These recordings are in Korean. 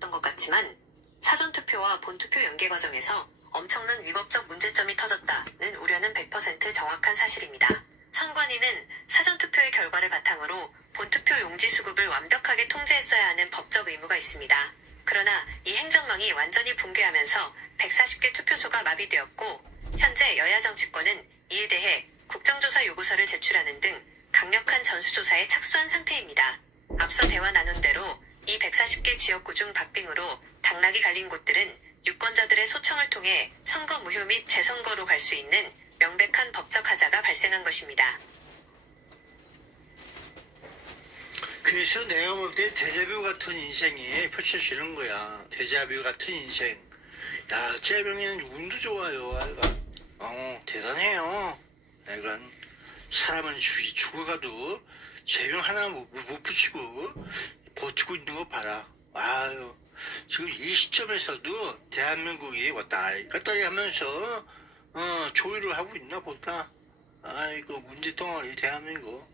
있었던 것 같지만 사전투표와 본투표 연계 과정에서 엄청난 위법적 문제점이 터졌다는 우려는 100% 정확한 사실입니다. 선관위는 사전투표의 결과를 바탕으로 본투표 용지 수급을 완벽하게 통제했어야 하는 법적 의무가 있습니다. 그러나 이 행정망이 완전히 붕괴하면서 140개 투표소가 마비되었고 현재 여야 정치권은 이에 대해 국정조사 요구서를 제출하는 등 강력한 전수조사에 착수한 상태입니다. 앞서 대화 나눈 대로 이 140개 지역구 중 박빙으로 당락이 갈린 곳들은 유권자들의 소청을 통해 선거 무효 및 재선거로 갈 수 있는 명백한 법적 하자가 발생한 것입니다. 그래서 내가 볼 때 데자뷰 같은 인생이 펼쳐지는 거야. 데자뷰 같은 인생. 야, 재명이는 운도 좋아요, 아이가. 대단해요. 약간 사람은 죽어가도 재명 하나 못 붙이고 버티고 있는 거 봐라. 아유, 지금 이 시점에서도 대한민국이 왔다 갔다 하면서 조율을 하고 있나 보다. 아이고, 문제덩어리 대한민국.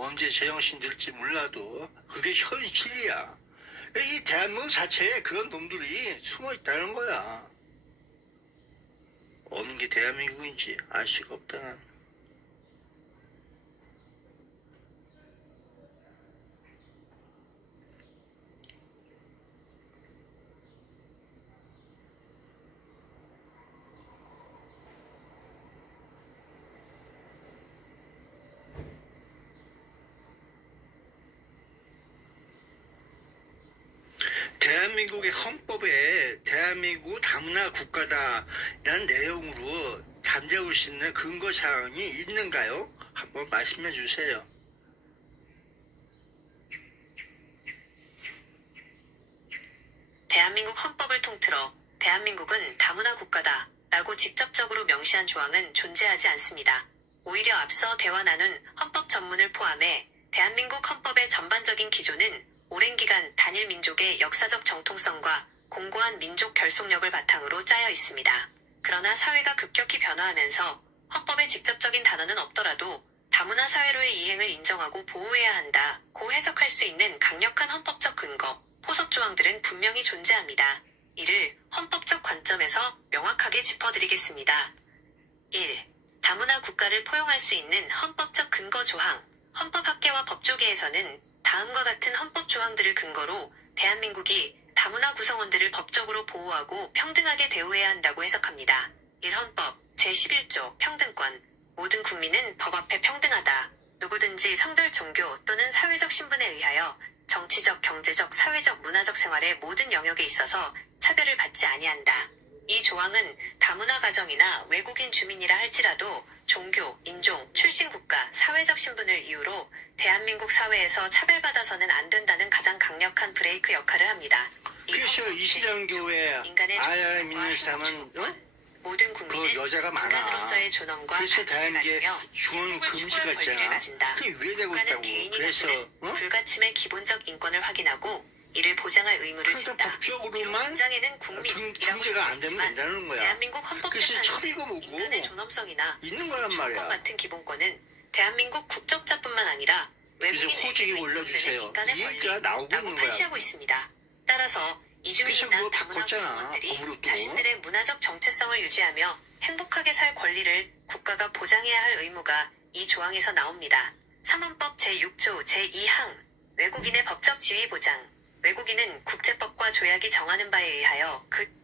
언제 제정신 들지 몰라도 그게 현실이야. 이 대한민국 자체에 그런 놈들이 숨어 있다는 거야. 어느 게 대한민국인지 알 수가 없다, 난. 대한민국의 헌법에 대한민국 다문화 국가다라는 내용으로 잠재울 수 있는 근거사항이 있는가요? 한번 말씀해 주세요. 대한민국 헌법을 통틀어 대한민국은 다문화 국가다 라고 직접적으로 명시한 조항은 존재하지 않습니다. 오히려 앞서 대화 나눈 헌법 전문을 포함해 대한민국 헌법의 전반적인 기조는 오랜 기간 단일 민족의 역사적 정통성과 공고한 민족 결속력을 바탕으로 짜여 있습니다. 그러나 사회가 급격히 변화하면서 헌법에 직접적인 단어는 없더라도 다문화 사회로의 이행을 인정하고 보호해야 한다고 해석할 수 있는 강력한 헌법적 근거, 포섭 조항들은 분명히 존재합니다. 이를 헌법적 관점에서 명확하게 짚어드리겠습니다. 1. 다문화 국가를 포용할 수 있는 헌법적 근거 조항. 헌법학계와 법조계에서는 다음과 같은 헌법 조항들을 근거로 대한민국이 다문화 구성원들을 법적으로 보호하고 평등하게 대우해야 한다고 해석합니다. 1헌법 제11조 평등권. 모든 국민은 법 앞에 평등하다. 누구든지 성별, 종교 또는 사회적 신분에 의하여 정치적, 경제적, 사회적, 문화적 생활의 모든 영역에 있어서 차별을 받지 아니한다. 이 조항은 다문화 가정이나 외국인 주민이라 할지라도 종교, 인종, 출신 국가, 사회적 신분을 이유로 대한민국 사회에서 차별받아서는 안 된다는 가장 강력한 브레이크 역할을 합니다. 그래서 이슬람교회 알을 믿는 사람은 모든 국민은 그 여자가 많아. 인간으로서의 존엄과 그래서 가치를 다행히 가지며 중원 행복을 금지가 추구할 권리를 있잖아. 가진다. 그게 왜 되고 국가는 있다고. 개인이 그래서 가지는 불가침의 기본적 인권을 확인하고 이를 보장할 의무를 그러니까 진다. 법적으로만 문장에는 국민이라고 금지가 안 되면 적혀있지만 된다는 거야. 대한민국 그래서 헌법재판소는 첩이고 뭐고 인간의 존엄성이나 있는 거란 인권권 말이야. 같은 기본권은 대한민국 국적자뿐만 아니라 그래서 호직이 외국인에게도 올려주세요. 인정되는 인간의 이 얘기가 나오고 권리라고 있는 거야. 판시하고 있습니다. 따라서 이주민이나 그래서 다문화 바꿨잖아, 구성원들이 법으로 또. 자신들의 문화적 정체성을 유지하며 행복하게 살 권리를 국가가 보장해야 할 의무가 이 조항에서 나옵니다. 3헌법 제6조 제2항 외국인의 법적 지위 보장. 외국인은 국제법과 조약이 정하는 바에 의하여 그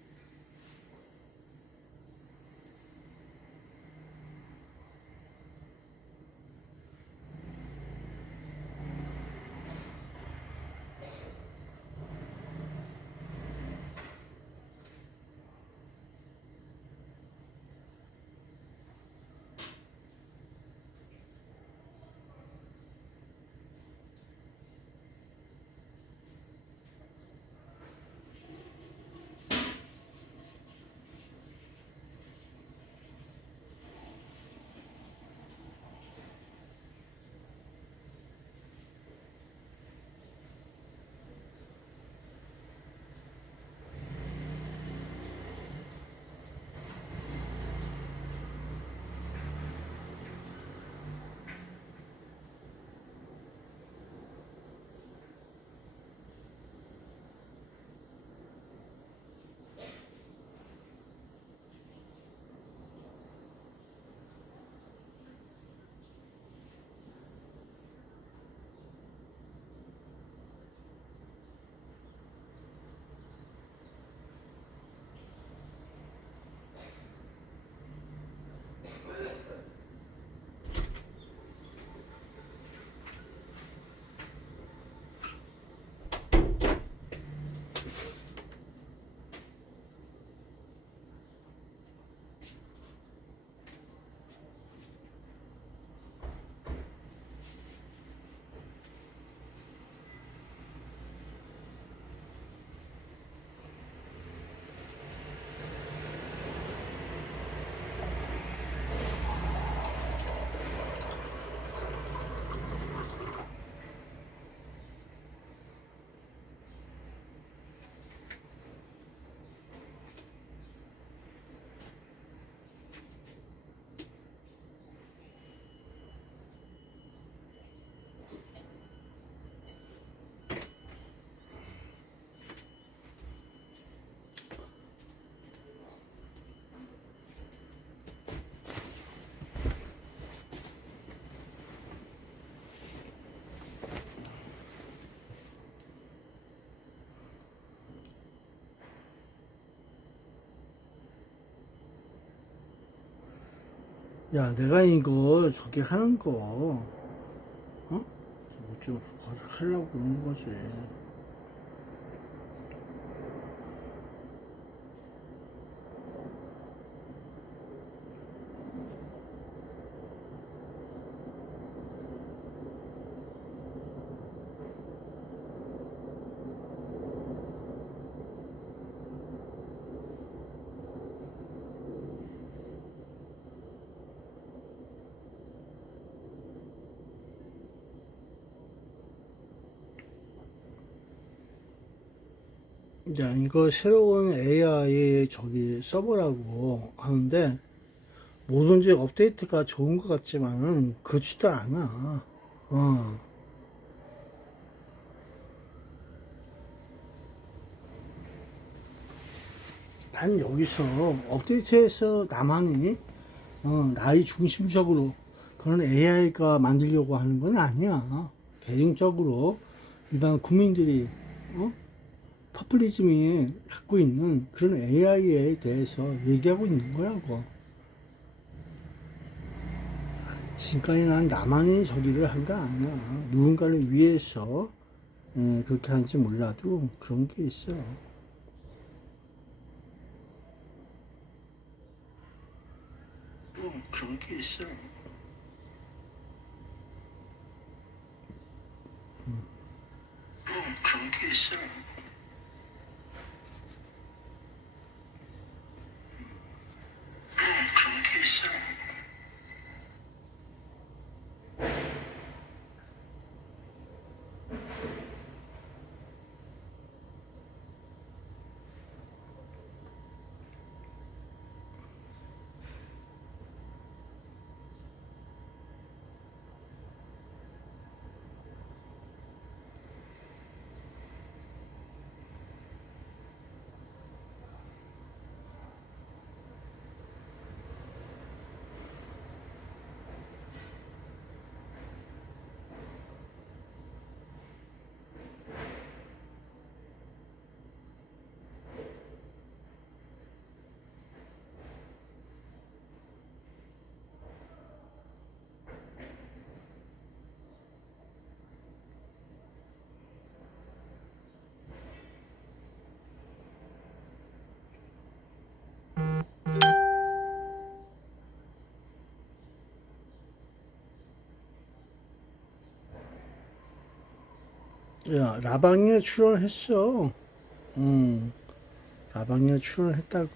야, 내가 이거 저기 하는 거, 어? 뭐좀 하려고 그러는 거지. 야, 이거 새로운 AI 저기 서버라고 하는데, 뭐든지 업데이트가 좋은 것 같지만은, 그렇지도 않아. 어. 난 여기서 업데이트해서 나만이, 나의 중심적으로 그런 AI가 만들려고 하는 건 아니야. 개인적으로 일반 국민들이, 어? 퍼플리즘이 갖고 있는 그런 AI에 대해서 얘기하고 있는 거라고. 지금까지 난 나만이 저기를 한 게 아니야. 누군가를 위해서 그렇게 하는지 몰라도 그런 게 있어. 그런 게 있어. 그런 게 있어. 그런 게 있어. 야, 라방에 출연했어. 라방에 출연했다고.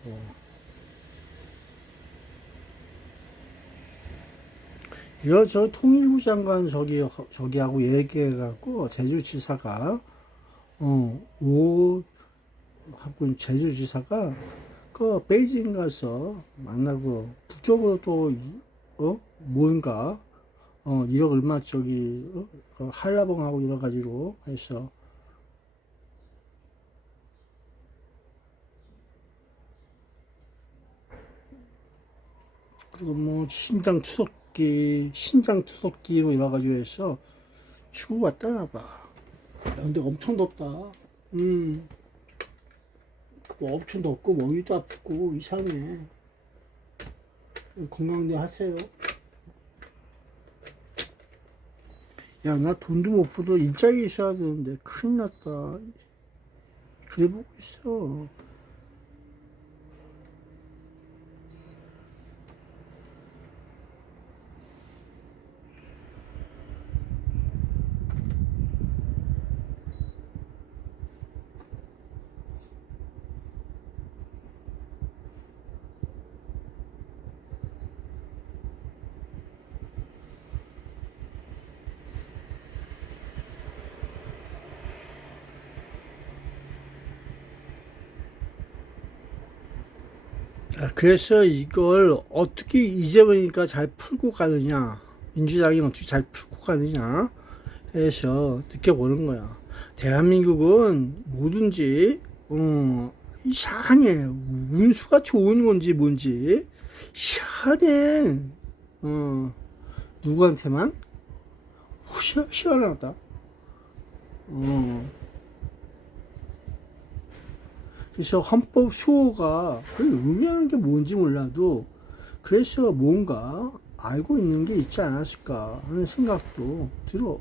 이거 저 통일부 장관 저기하고 얘기해갖고 제주지사가 하고 제주지사가 그 베이징 가서 만나고 북쪽으로 또 뭔가 1억 얼마 저기 그 한라봉하고 여러 가지로 해서 그리고 뭐 신장 투석기로 여러 가지로 해서 치고 왔다나 봐. 야, 근데 엄청 덥다. 엄청 덥고 머리도 아프고 이상해. 건강대 하세요. 야, 나 돈도 못 벌어. 일자리 있어야 되는데 큰일 났다. 그래 보고 있어. 그래서 이걸 어떻게 이재명이니까 잘 풀고 가느냐, 민주당이 어떻게 잘 풀고 가느냐 해서 느껴보는 거야. 대한민국은 뭐든지 이상해. 운수가 좋은 건지 뭔지 희한해. 누구한테만 희한하다. 그래서 헌법 수호가 그 의미하는 게 뭔지 몰라도 그래서 뭔가 알고 있는 게 있지 않았을까 하는 생각도 들어.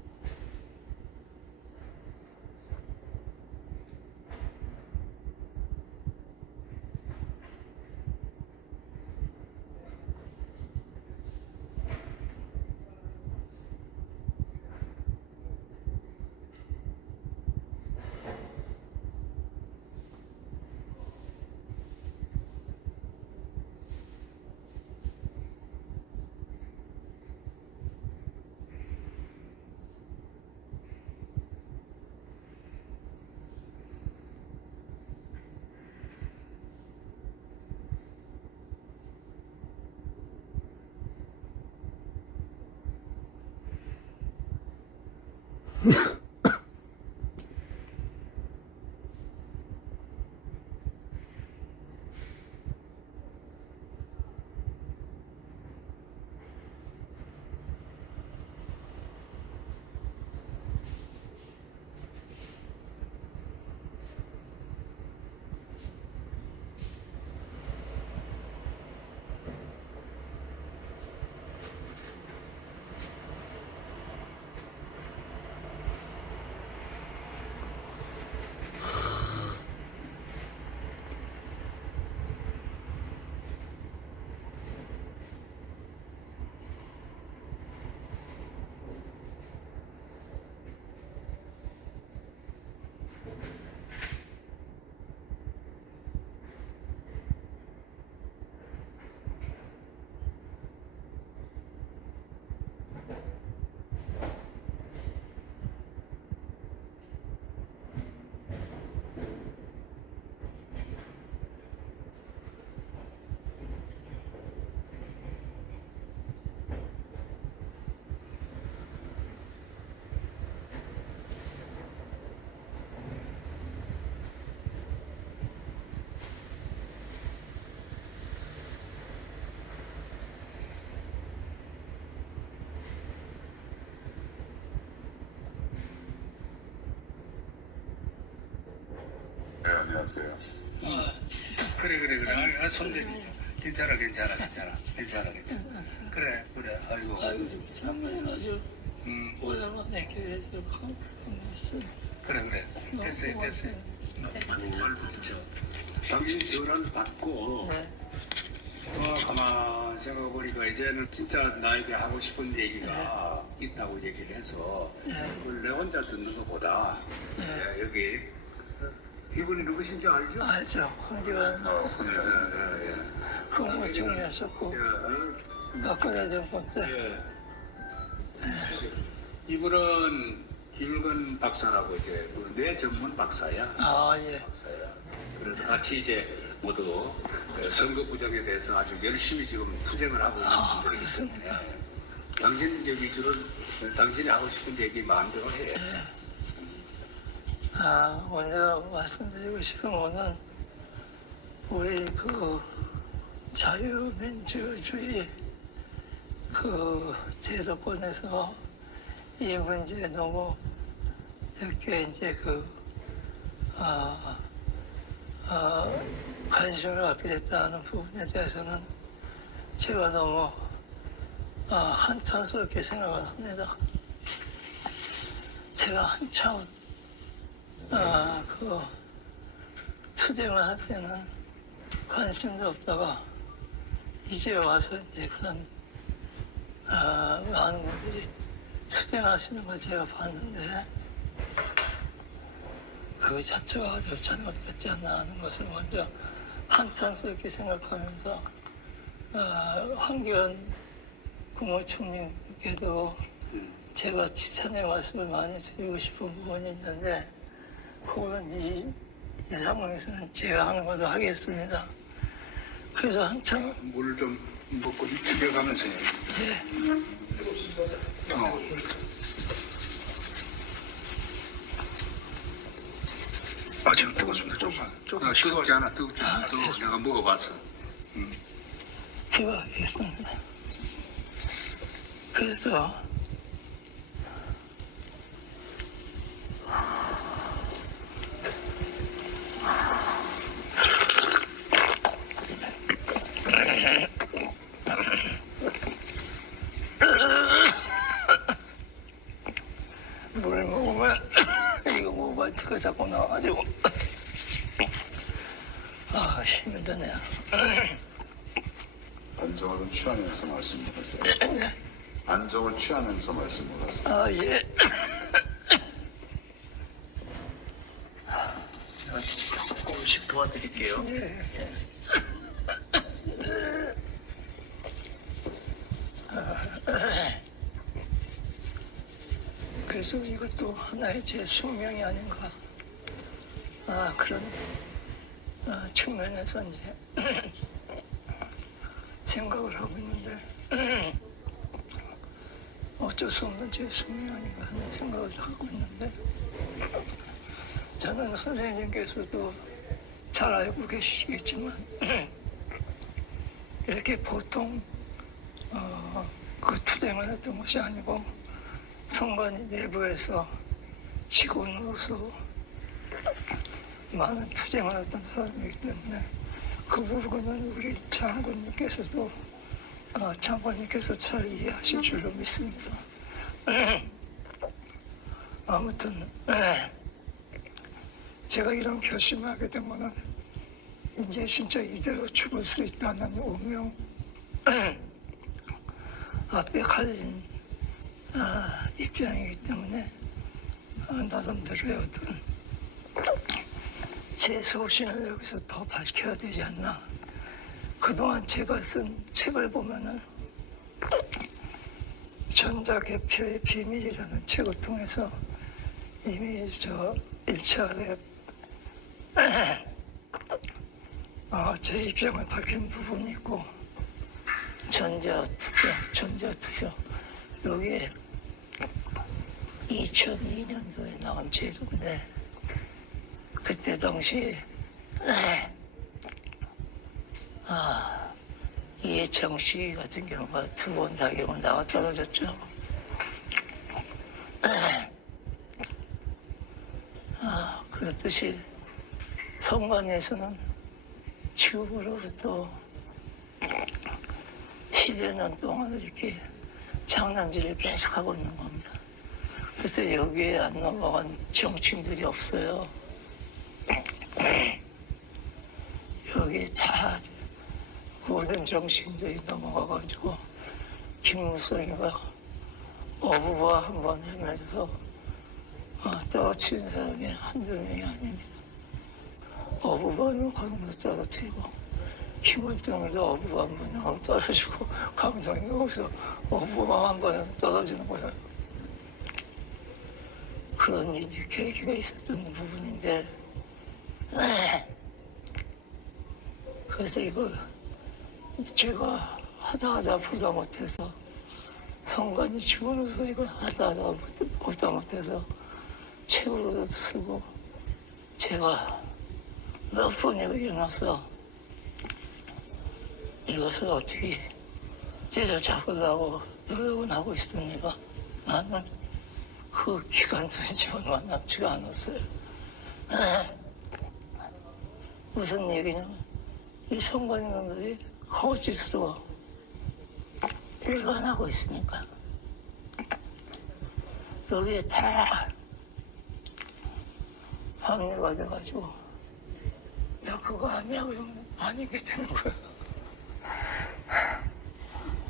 네, 안녕하세요. 그래. 아, 손대. 괜찮아. 그래. 아이고. 참말이죠. 오자마자 교회에서 그래. 됐어요. 정말 좋죠. 당신 전화를 받고, 가만 생각해보니까 이제는 진짜 나에게 하고 싶은 얘기가 있다고 얘기를 해서, 그걸 내 혼자 듣는 것보다, 여기, 이분이 누구신지 알죠? 알죠. 황교안 국무총리였었고 박근혜 정권 때 이분은 김일건 박사라고 이제 뇌 전문 박사야. 예. 그래서 같이 이제 모두 선거 부정에 대해서 아주 열심히 지금 투쟁을 하고 있는 분들이기 때문에 당신 이제 위주로 당신이 하고 싶은 얘기 마음대로 해. 먼저 말씀드리고 싶은 거는 우리 그 자유민주주의 그 제도권에서 이 문제에 너무 이렇게 이제 관심을 갖게 됐다는 부분에 대해서는 제가 너무 한탄스럽게 생각을 합니다. 제가 한참 투쟁을 할 때는 관심도 없다가 이제 와서 이제 그런 많은 분들이 투쟁하시는 걸 제가 봤는데 그 자체가 아주 잘못됐지 않나 하는 것을 먼저 한탄스럽게 생각하면서 황교안 국무총리께도 제가 지탄의 말씀을 많이 드리고 싶은 부분이 있는데 그거는 이 상황에서는 제가 하는 걸로 하겠습니다. 그래서 한참 물 좀 먹고 죽여가면서 해. 지금 뜨거워집니다. 조금만. 뜨겁지 않아. 내가 먹어봤어. 제가 하겠습니다. 그래서 소리가 자꾸 나와가지고 아 힘이 드네요. 안정을 취하면서 말씀하세요. 안정을 취하면서 말씀하세요. 아 예. 조금씩 도와드릴게요. 그래서 이것도 하나의 제 숙명이 아닌가. 그런 측면에서 이제 생각을 하고 있는데 어쩔 수 없는 제 숙명 아닌가 하는 생각을 하고 있는데 저는 선생님께서도 잘 알고 계시겠지만 이렇게 보통 그 투쟁을 했던 것이 아니고 성관이 내부에서 직원으로서 많은 투쟁을 했던 사람이기 때문에 그 부분은 우리 장군님께서도 장관님께서 잘 이해하실 줄로 믿습니다. 아무튼 제가 이런 결심을 하게 된 거는 이제 진짜 이대로 죽을 수 있다는 운명 앞에 갈린 입장이기 때문에 나름대로의 어떤 제 소신을 여기서 더 밝혀야 되지 않나. 그동안 제가 쓴 책을 보면은 전자개표의 비밀이라는 책을 통해서 이미 저 1차에 제 입장을 밝힌 부분이 있고 전자투표 여기에 2002년도에 나온 제도인데 그때 당시에 이해창 씨 같은 경우가 2번 다경을 나가 떨어졌죠. 그렇듯이 성관에서는 지금으로부터 10여 년 동안 이렇게 장난질을 계속하고 있는 겁니다. 그때 여기에 안 넘어간 정치인들이 없어요. 여기 다 모든 정치인들이 넘어가가지고 김무성이가 어부바 한번 하면서 떨어뜨린 사람이 한두 명이 아닙니다. 어부바는 거기서 떨어뜨리고 김원장도 어부바 한 번 하고 떨어지고 강성이가 거기서 어부바 한 번 떨어지는 거예요. 그런 일이 계기가 있었던 부분인데 그래서 이걸 제가 하다 보다 못해서 성관이 죽어서 이걸 하다 보다 못해서 책으로도 쓰고 제가 몇 번이고 일어나서 이것을 어떻게 때려잡으려고 노력은 하고 있습니다. 나는 그 기간도 이제 얼마 남지가 않았어요. 무슨 얘기냐면 이 성관님들이 거짓으로 일관하고 있으니까 여기에 다 합류가 돼가지고 야 그거 아니야 그러면 아니게 되는 거야.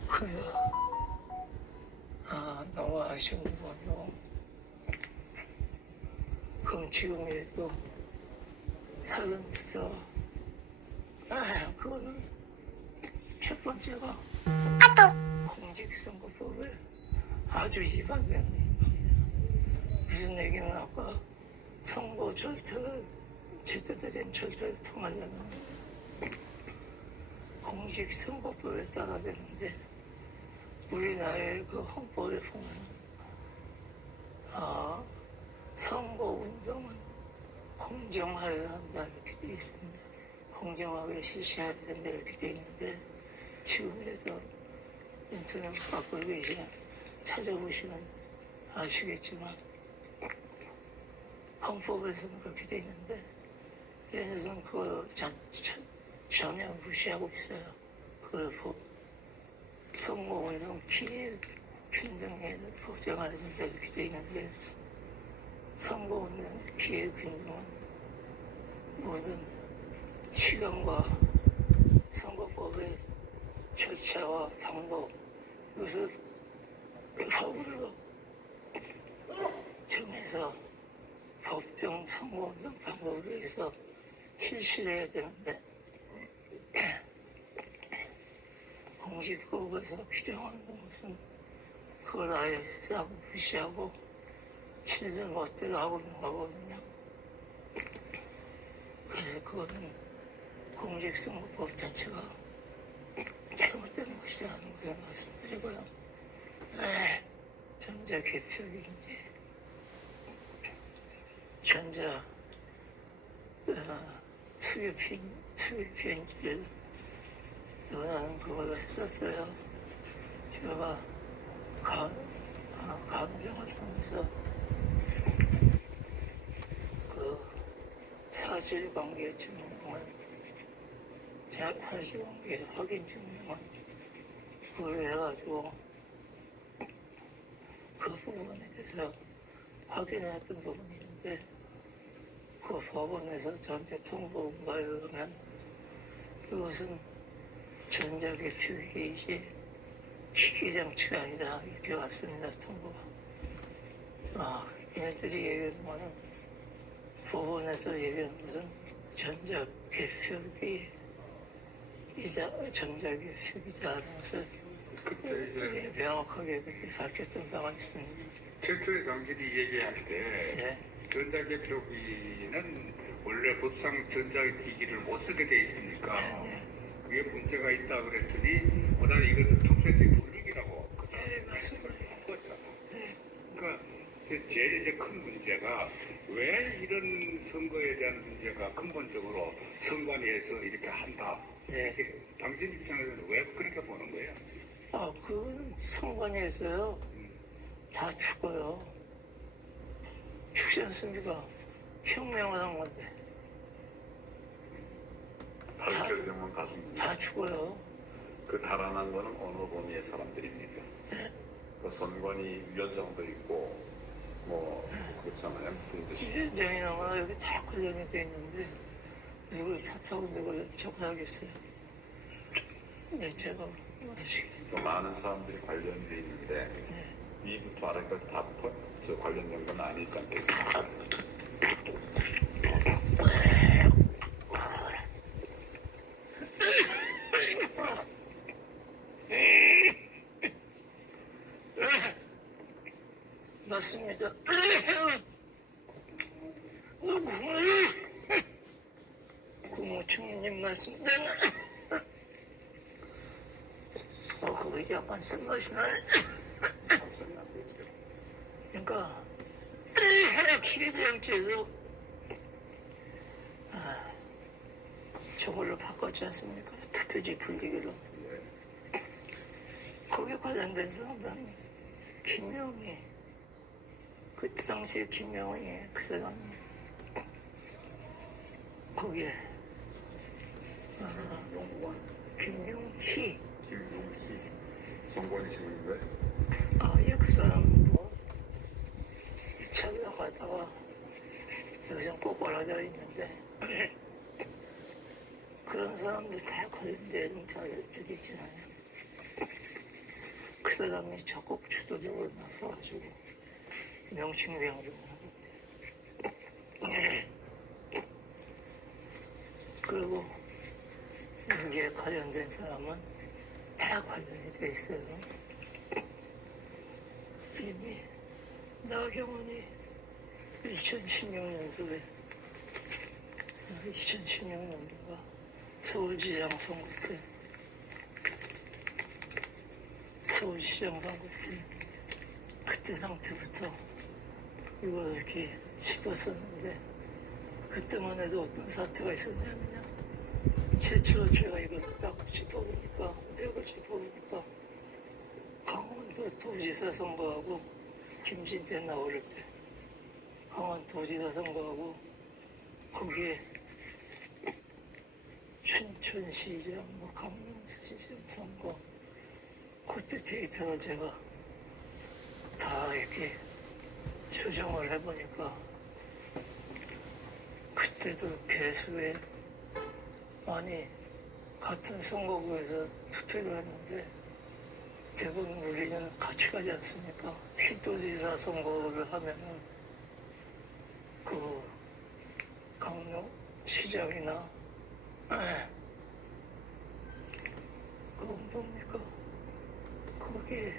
그래서 너무 아쉬운 거요. 그럼 지금이라도 사전투표 그거는 첫 번째가 공직선거법에 아주 위반되는 겁니다. 무슨 얘기는 아까 선거 절차를 제대로 된 절차를 통하려면 공직선거법에 따라야 되는데 우리나라의 그 헌법에 보면 선거운동은 공정하여야 한다 이렇게 되어 있습니다. 공정하게 실시해야 된다 이렇게 되어 있는데 지금이라도 인터넷 갖고 계시면 찾아보시면 아시겠지만 헌법에서는 그렇게 되어 있는데 얘네들은 그걸 전혀 무시하고 있어요. 그걸 선거운동 피해 균등을 보장해야 된다 이렇게 되어 있는데 선거운동 기획 행동은 모든 시간과 선거법의 절차와 방법, 이것을 법으로 정해서 법정 선거운동 방법에 의해서 실시해야 되는데 공직법에서 규정하는 것은 그걸 아예 싸고 무시하고 치는 멋대로 하고 있는 거거든요. 그래서 그거는 공직선거법 자체가 잘못된 것이라는 것을 말씀드리고요. 전자 개표기 이제 전자 투표인지를 원하는 그걸 했었어요. 제가 감정을 통해서 그 사실관계 증명을 사실관계 확인 증명을 그걸 해가지고 그 부분에 대해서 확인했던 부분이 있는데 그 법원에서 저한테 통보한 바에 의하면 이것은 전자개표이지 기계장치가 아니다 이렇게 왔습니다. 통보가. 얘네들이 얘기하는 거는 법원에서 얘기하는 것은 전자개표기 전자개표기자 하는 것을 명확하게 그렇게 밝혔던 바가 있습니다. 최초에 당신이 얘기할 때 네. 전자개표기는 원래 법상 전자기기를 못 쓰게 돼 있으니까 네. 그게 문제가 있다 그랬더니 그다음에 이것은 투표지 불리기라고 그 네, 맞습니다. 사람이 그러니까 제일 이제 큰 문제가 왜 이런 선거에 대한 문제가 근본적으로 선관위에서 이렇게 한다. 네. 당신 입장에서는 왜 그렇게 보는 거예요? 그건 선관위에서요. 다 죽어요. 죽지 않습니까? 혁명을 한 건데. 밝혀지면 가슴입니다. 다 죽어요. 그 달아난 거는 어느 범위의 사람들입니까? 그 선관위 위원장도 있고 뭐 그렇잖아요. 그렇듯이 위원장이나 여기 다 관련이 돼 있는데 누굴 탓하고 누굴 저거 하겠어요. 네, 제가 말하시겠습니다. 또 많은 사람들이 관련돼 있는데 위부터 아래까지 다 관련된 건 아니지 않겠습니까? 맞습니다. 국무총리님 말씀대로 그거 약간 쓴맛이 나네. 그러니까 기획장치에서 저걸로 바꿨지 않습니까? 투표지 분리기로. 거기에 관련된 사람들은 김명희, 그때 당시에 김명희 그 사람이 거기에 김용희 선관위시는 거예요? 예, 그 사람 뭐 2차 나가다가 여성 꼬꼬라져 있는데 그런 사람들 다 관련된 자들이잖아요. 그 사람이 적극 주도적으로 나서가지고 명칭명령을 하는데 그리고 여기에 관련된 사람은 다 관련이 돼 있어요. 이미 나경원이 2016년도가 서울시장 선거 때 그때 상태부터 이걸 이렇게 짚었었는데 그때만 해도 어떤 사태가 있었냐면요. 최초로 제가 이걸 딱 짚어보니까 맥을 짚어보니까 강원도 도지사 선거하고 김진태 나오를 때 강원 도지사 선거하고 거기에 춘천시장, 뭐 강릉시장 선거 그때 데이터를 제가 다 이렇게 조정을 해보니까 그때도 개수에 많이 같은 선거구에서 투표를 했는데 대부분 우리는 같이 가지 않습니까? 시도지사 선거를 하면은 그 강릉시장이나 그 뭡니까? 거기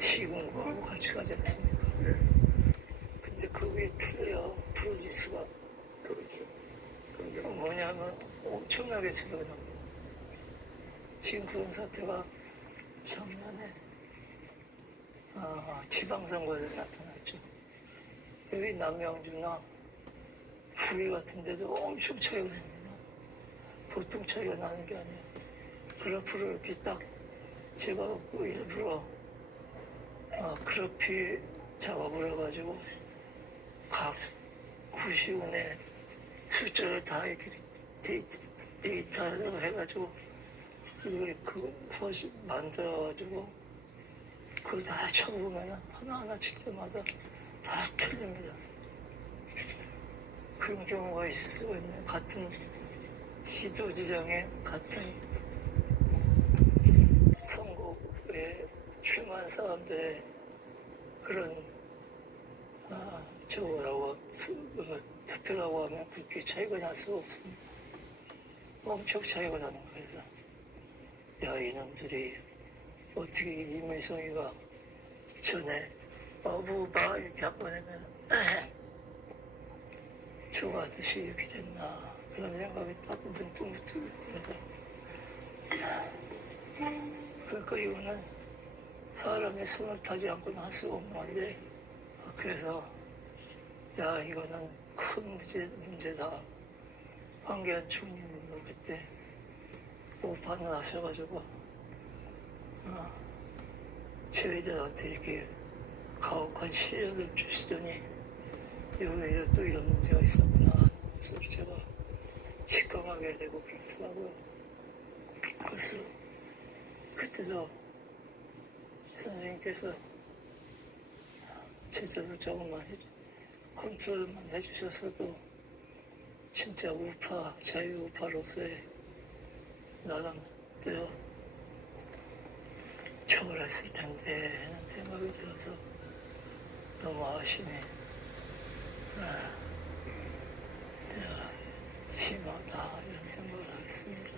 시군구하고 같이 가지 않습니까? 근데 그게 틀려요. 프로지스가. 그렇죠. 그런 게 뭐냐면 엄청나게 차이가 납니다. 지금 그런 사태가 작년에 지방선거에 나타났죠. 여기 남양주나 부리 같은 데도 엄청 차이가 납니다. 보통 차이가 나는 게 아니에요. 그래프를 이렇게 딱 제가 그 일부러 그래피 작업을 해가지고 각 구시군의 숫자를 다 이렇게 데이터로 해가지고 이걸 그 서식 만들어가지고 그걸 다 쳐보면 하나하나 칠 때마다 다 틀립니다. 그런 경우가 있을 수가 있네요. 같은 시도지장에 같은 선거에 출마한 사람들의 그런 저거라고 투표라고 하면 그렇게 차이가 날 수가 없습니다. 엄청 차이가 나는 거예요. 야, 이놈들이 어떻게 이물성이가 전에 어부바 이렇게 한 번 하면 저거 아저씨 이렇게 됐나 그런 생각이 딱 문득 듭니다. 그러니까 이거는 사람의 손을 타지 않고는 할 수가 없는 건데 그래서 야 이거는 큰 문제다. 황교안 총리님도 그때 오판을 하셔가지고 저희들한테 이렇게 가혹한 시련을 주시더니 여기에 또 이런 문제가 있었구나. 그래서 제가 직감하게 되고 그렇더라고요. 그래서 그때도 선생님께서 제대로 조금만 컨트롤만 해주셨어도 진짜 우파, 자유우파로서의 나름대로 처벌했을 텐데 하는 생각이 들어서 너무 아쉬네. 심하다 이런 생각을 하겠습니다.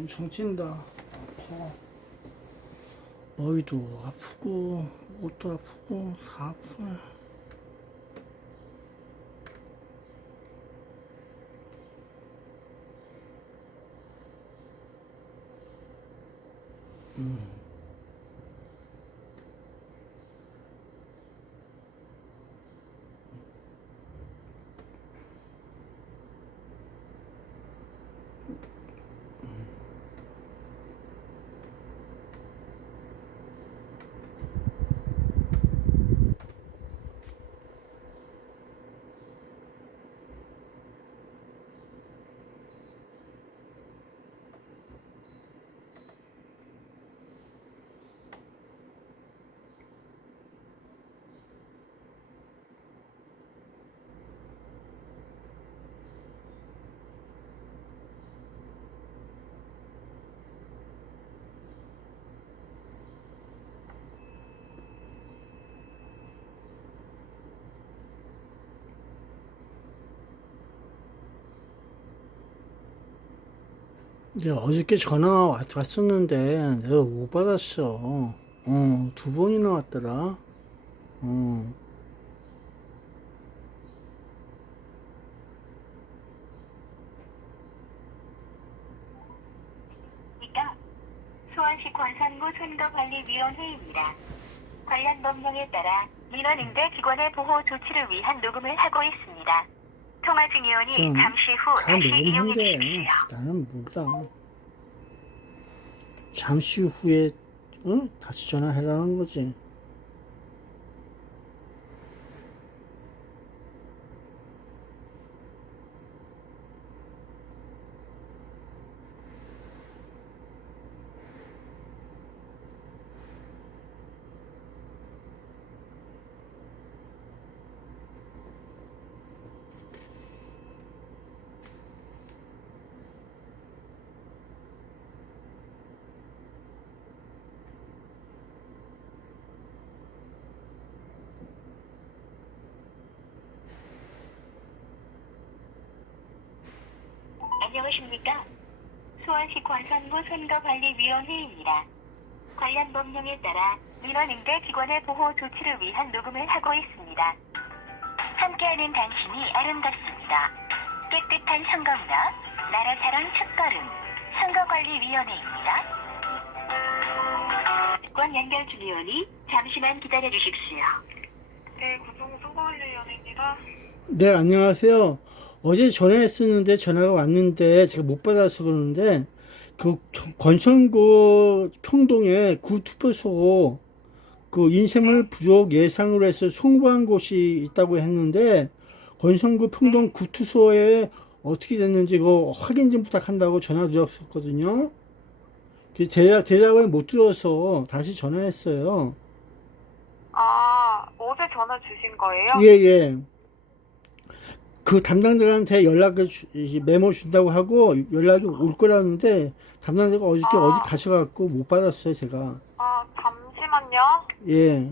엄청 찐다. 아파. 머리도 아프고, 옷도 아프고, 다 아프네. 이제 어저께 전화 왔었는데 내가 못 받았어. 2번이나 왔더라. 수원시 권선구 선거관리위원회입니다. 관련 법령에 따라 민원인대 직원의 보호 조치를 위한 녹음을 하고 있습니다. 통화 중이오니 좀 잠시 후 다 다시 이용해 녹음한대. 주십시오. 나는 몰라. 잠시 후에 다시 전화해라는 거지. 안녕하십니까? 수원시 권선구 선거관리위원회입니다. 관련 법령에 따라 민원인대 직원의 보호 조치를 위한 녹음을 하고 있습니다. 함께하는 당신이 아름답습니다. 깨끗한 선거문화, 나라 사랑 첫걸음, 선거관리위원회입니다. 권 연결 중이오니 잠시만 기다려주십시오. 네, 구동 선거관리위원회입니다. 네, 안녕하세요. 어제 전화했었는데 전화가 왔는데 제가 못 받아서 그러는데 그 권선구 평동에 구 투표소 그 인쇄물 부족 예상으로 해서 송부한 곳이 있다고 했는데 권선구 평동 구투소에 어떻게 됐는지 그거 확인 좀 부탁한다고 전화 드렸었거든요. 대답을 못 들어서 다시 전화했어요. 아, 어제 전화 주신 거예요? 예. 그 담당자한테 메모 준다고 하고 연락이 올 거라는데 담당자가 어디 가셔갖고 못 받았어요, 제가. 아, 잠시만요. 예.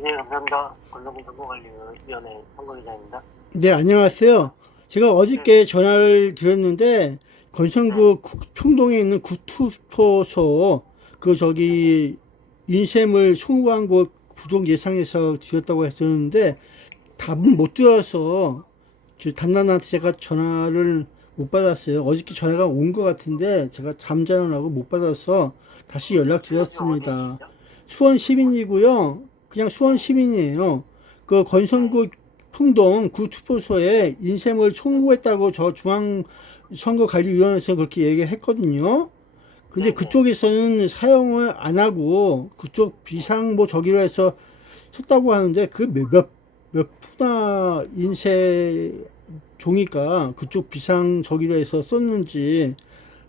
네, 감사합니다. 권선구 선거관리위원회 선거기자입니다. 네, 안녕하세요. 제가 어저께 전화를 드렸는데 권선구 평동에 있는 구투표소 인쇄물 송부한 곳 부족 예상해서 드렸다고 했었는데 답은 못 들어서 저 담당한테 제가 전화를 못 받았어요. 어저께 전화가 온 것 같은데 제가 잠자느라고 못 받아서 다시 연락드렸습니다. 수원 시민이고요. 그냥 수원 시민이에요. 그 건선구 평동 구 투표소에 인쇄물 송부했다고 저 중앙선거관리위원회에서 그렇게 얘기했거든요. 근데 그쪽에서는 사용을 안 하고 그쪽 비상 뭐 저기로 해서 썼다고 하는데 그 몇 푸나 인쇄 종이가 그쪽 비상 저기로 해서 썼는지,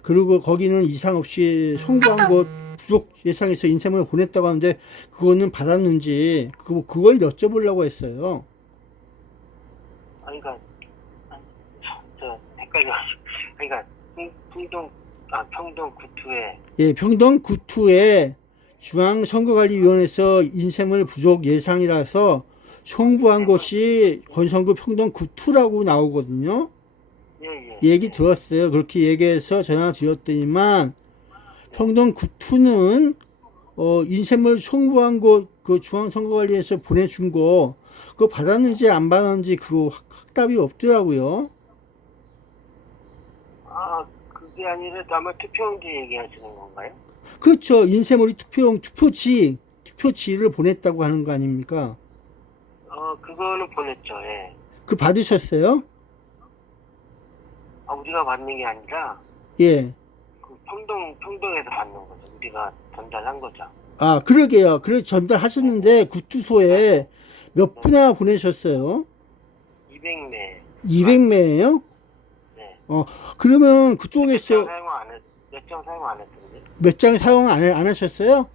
그리고 거기는 이상 없이 송부한 거 부족 예상해서 인쇄물을 보냈다고 하는데 그거는 받았는지 그걸 여쭤보려고 했어요. 그러니까 헷갈려가지고. 그러니까 평동 구투에. 예, 평동 구투에 중앙선거관리위원회에서 인쇄물 부족 예상이라서 송부한 곳이 건선구 평동 구투라고 나오거든요. 얘기 들었어요. 그렇게 얘기해서 전화 드렸더니만 평동 구투는 인쇄물 송부한 곳 그 중앙선거관리에서 보내준 거 그거 받았는지 안 받았는지 그거 확답이 없더라고요. 그게 아니라 아마 투표용지 얘기하시는 건가요? 그렇죠. 인쇄물이 투표지를 보냈다고 하는 거 아닙니까? 그거는 보냈죠. 예. 그 받으셨어요? 우리가 받는 게 아니라 예. 그 평동에서 받는 거죠. 우리가 전달한 거죠. 그러게요. 그래 전달하셨는데 구투소에 몇 분이나 보내셨어요? 200매. 200매예요? 네. 그러면 그쪽에서 몇 장 사용 안 했던데? 몇 장 사용 안 하셨어요?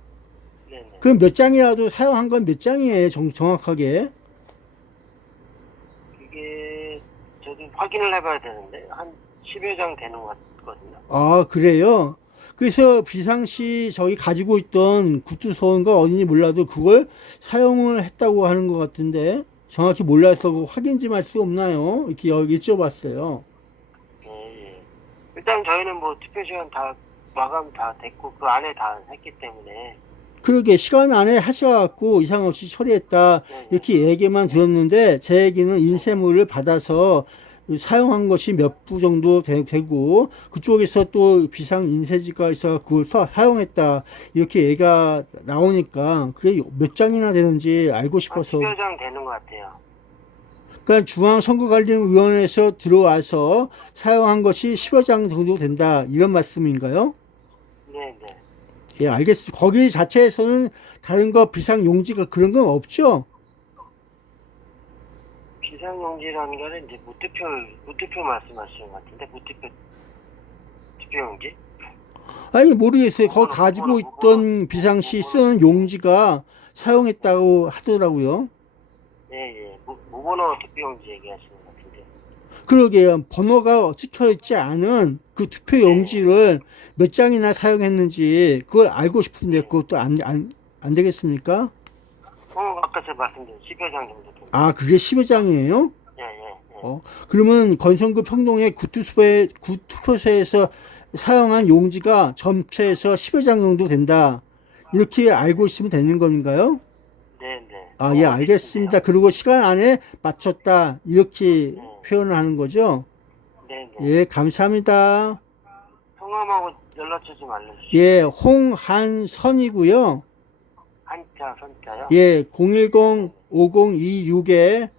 네네. 그럼 몇 장이라도 사용한 건 몇 장이에요? 정확하게? 이게 저도 확인을 해봐야 되는데 한 10여 장 되는 것 같거든요. 그래요? 그래서 비상시 저기 가지고 있던 구투소인가 어딘지 몰라도 그걸 사용을 했다고 하는 것 같은데 정확히 몰라서 확인 좀 할 수 없나요? 이렇게 여기 여쭤봤어요. 예. 일단 저희는 뭐 투표 시간 다 마감 다 됐고 그 안에 다 했기 때문에. 그러게 시간 안에 하셔갖고 이상 없이 처리했다 이렇게 얘기만 들었는데 제 얘기는 인쇄물을 받아서 사용한 것이 몇 부 정도 되고 그쪽에서 또 비상 인쇄지가 있어 그걸 사용했다 이렇게 얘기가 나오니까 그게 몇 장이나 되는지 알고 싶어서. 10여 장 되는 것 같아요. 그러니까 중앙선거관리위원회에서 들어와서 사용한 것이 10여 장 정도 된다 이런 말씀인가요? 네네. 예, 알겠습니다. 거기 자체에서는 다른 거 비상 용지가 그런 건 없죠? 비상용지라는 거는 이제 무투표 말씀하시는 것 같은데, 투표용지? 아니, 모르겠어요. 거기 가지고 있던 비상시 쓰는 용지가 사용했다고 하더라고요. 예. 무번호 투표용지 얘기하시는 것 같은데. 그러게요. 번호가 찍혀있지 않은 그 투표 용지를 몇 장이나 사용했는지 그걸 알고 싶은데 그것도 안 되겠습니까? 아까 제가 말씀드린 10여 장 정도 됩니다. 그게 10여 장이에요? 예. 그러면 건선구 평동의 구투표소에서 사용한 용지가 전체에서 10여 장 정도 된다. 이렇게 알고 있으면 되는 건가요? 네네. 예, 알겠습니다. 그리고 시간 안에 맞췄다. 이렇게 표현을 하는 거죠? 네네. 예, 감사합니다. 성함하고 연락처 좀 알려주시죠. 예, 홍한선이고요. 한자, 선자요? 예, 010-5026에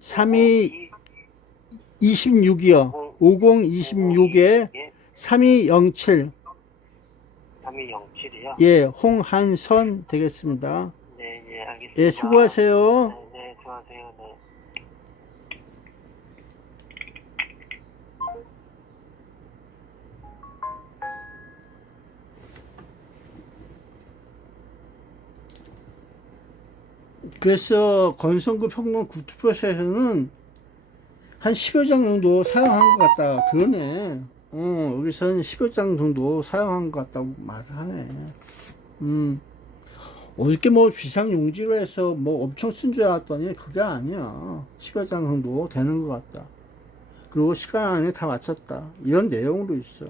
3226이요. 5026에 3207. 3207이요? 예, 홍한선 되겠습니다. 네, 알겠습니다. 예, 수고하세요. 네, 수고하세요. 네. 그래서 건선구 평동 구투표소에서는 한 10여 장 정도 사용한 것 같다. 그러네. 여기서는 10여 장 정도 사용한 것 같다고 말을 하네. 어저께 뭐 비상용지로 해서 뭐 엄청 쓴 줄 알았더니 그게 아니야. 10여 장 정도 되는 것 같다. 그리고 시간 안에 다 맞췄다. 이런 내용으로 있어.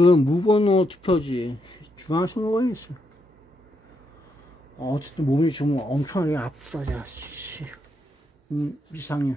그 무번호 투표지. 중앙선거관이 있어. 어쨌든 몸이 좀 엄청나게 아프다, 야, 씨. 이상해.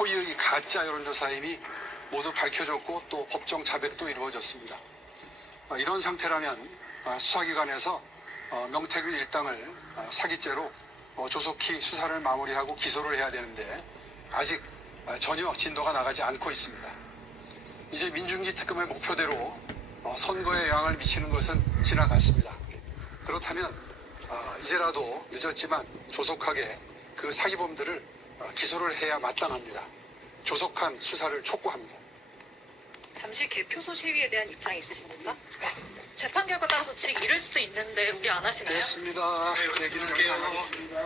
호의의 가짜 여론조사임이 모두 밝혀졌고 또 법정 자백도 이루어졌습니다. 이런 상태라면 수사기관에서 명태균 일당을 사기죄로 조속히 수사를 마무리하고 기소를 해야 되는데 아직 전혀 진도가 나가지 않고 있습니다. 이제 민중기 특검의 목표대로 선거에 영향을 미치는 것은 지나갔습니다. 그렇다면 이제라도 늦었지만 조속하게 그 사기범들을 기소를 해야 마땅합니다. 조속한 수사를 촉구합니다. 잠시 개표소 시위에 대한 입장이 있으십니까? 재판 결과 따라서 즉 이를 수도 있는데 우리 안 하시나요? 됐습니다. 얘기를 감사하겠습니다.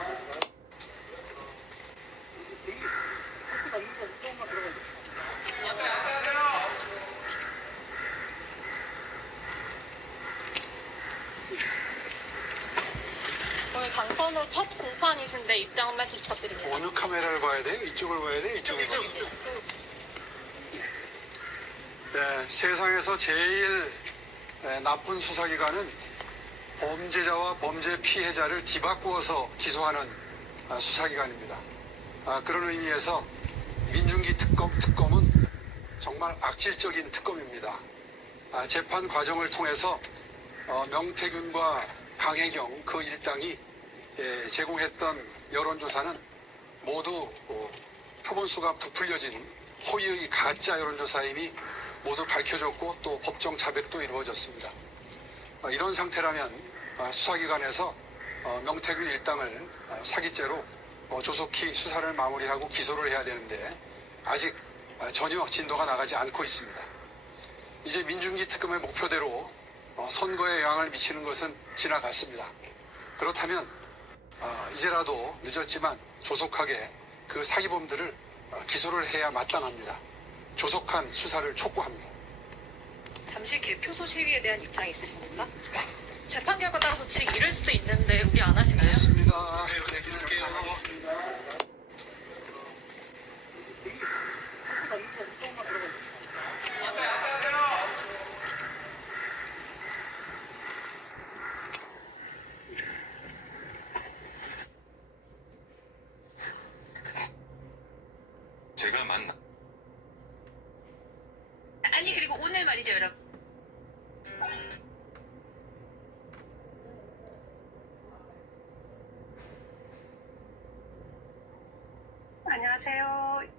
오늘 당선 후 첫 공판이신데 입장 한 말씀 부탁드립니다. 어느 카메라를 봐야 돼요? 이쪽을 봐야 돼요? 이쪽을 봐야 돼요? 네, 세상에서 제일 나쁜 수사기관은 범죄자와 범죄 피해자를 뒤바꾸어서 기소하는 수사기관입니다. 그런 의미에서 민중기 특검은 정말 악질적인 특검입니다. 재판 과정을 통해서 명태균과 강혜경 그 일당이 제공했던 여론조사는 모두 표본수가 부풀려진 호의의 가짜 여론조사임이 모두 밝혀졌고 또 법정 자백도 이루어졌습니다. 이런 상태라면 수사기관에서 명태균 일당을 사기죄로 조속히 수사를 마무리하고 기소를 해야 되는데 아직 전혀 진도가 나가지 않고 있습니다. 이제 민중기 특검의 목표대로 선거에 영향을 미치는 것은 지나갔습니다. 그렇다면 이제라도 늦었지만 조속하게 그 사기범들을 기소를 해야 마땅합니다. 조속한 수사를 촉구합니다. 잠시 개표소 시위에 대한 입장이 있으십니까? 재판 결과 따라서 즉 이를 수도 있는데 우리 안 하시나요? 됐습니다. 얘기를 감사하겠습니다. 제가 만나. 아니 그리고 오늘 말이죠 여러분. 안녕하세요.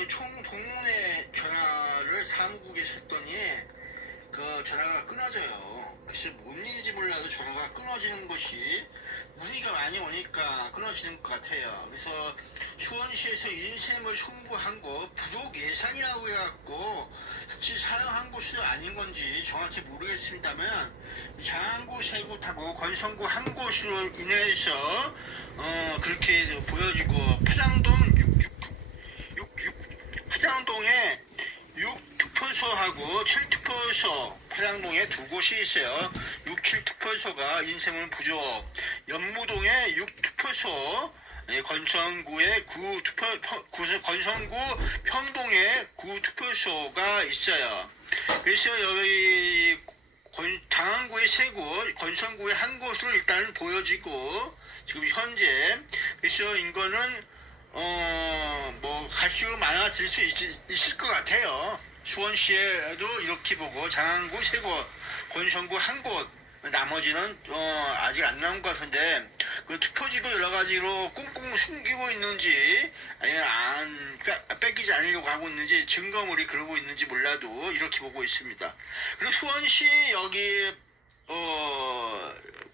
그 총동문회 전화를 사무국에 했더니 그 전화가 끊어져요. 글쎄 뭔 일인지 몰라도 전화가 끊어지는 것이 문의가 많이 오니까 끊어지는 것 같아요. 그래서 수원시에서 인셈을 송부한 거 부족 예산이라고 해갖고 실제 사용한 곳이 아닌 건지 정확히 모르겠습니다만 장안구 세구 타고 건성구 한 곳으로 인해서 그렇게 보여지고 파장동 파장동에 6투표소하고 7투표소 파장동에 두 곳이 있어요. 6, 7투표소가 인쇄물 부족. 연무동에 6투표소, 건성구에 건성구 평동에 9투표소가 있어요. 그래서 여기 장안구에 세 곳, 건성구에 한 곳으로 일단 보여지고 지금 현재 그래서 인거는 뭐 갈수록 많아질 수 있을 것 같아요. 수원시에도 이렇게 보고 장안구 세 곳, 건성구 한 곳, 나머지는 아직 안 나온 것 같은데 그 투표지도 여러 가지로 꽁꽁 숨기고 있는지 아니면 뺏기지 않으려고 하고 있는지 증거물이 그러고 있는지 몰라도 이렇게 보고 있습니다. 그리고 수원시 여기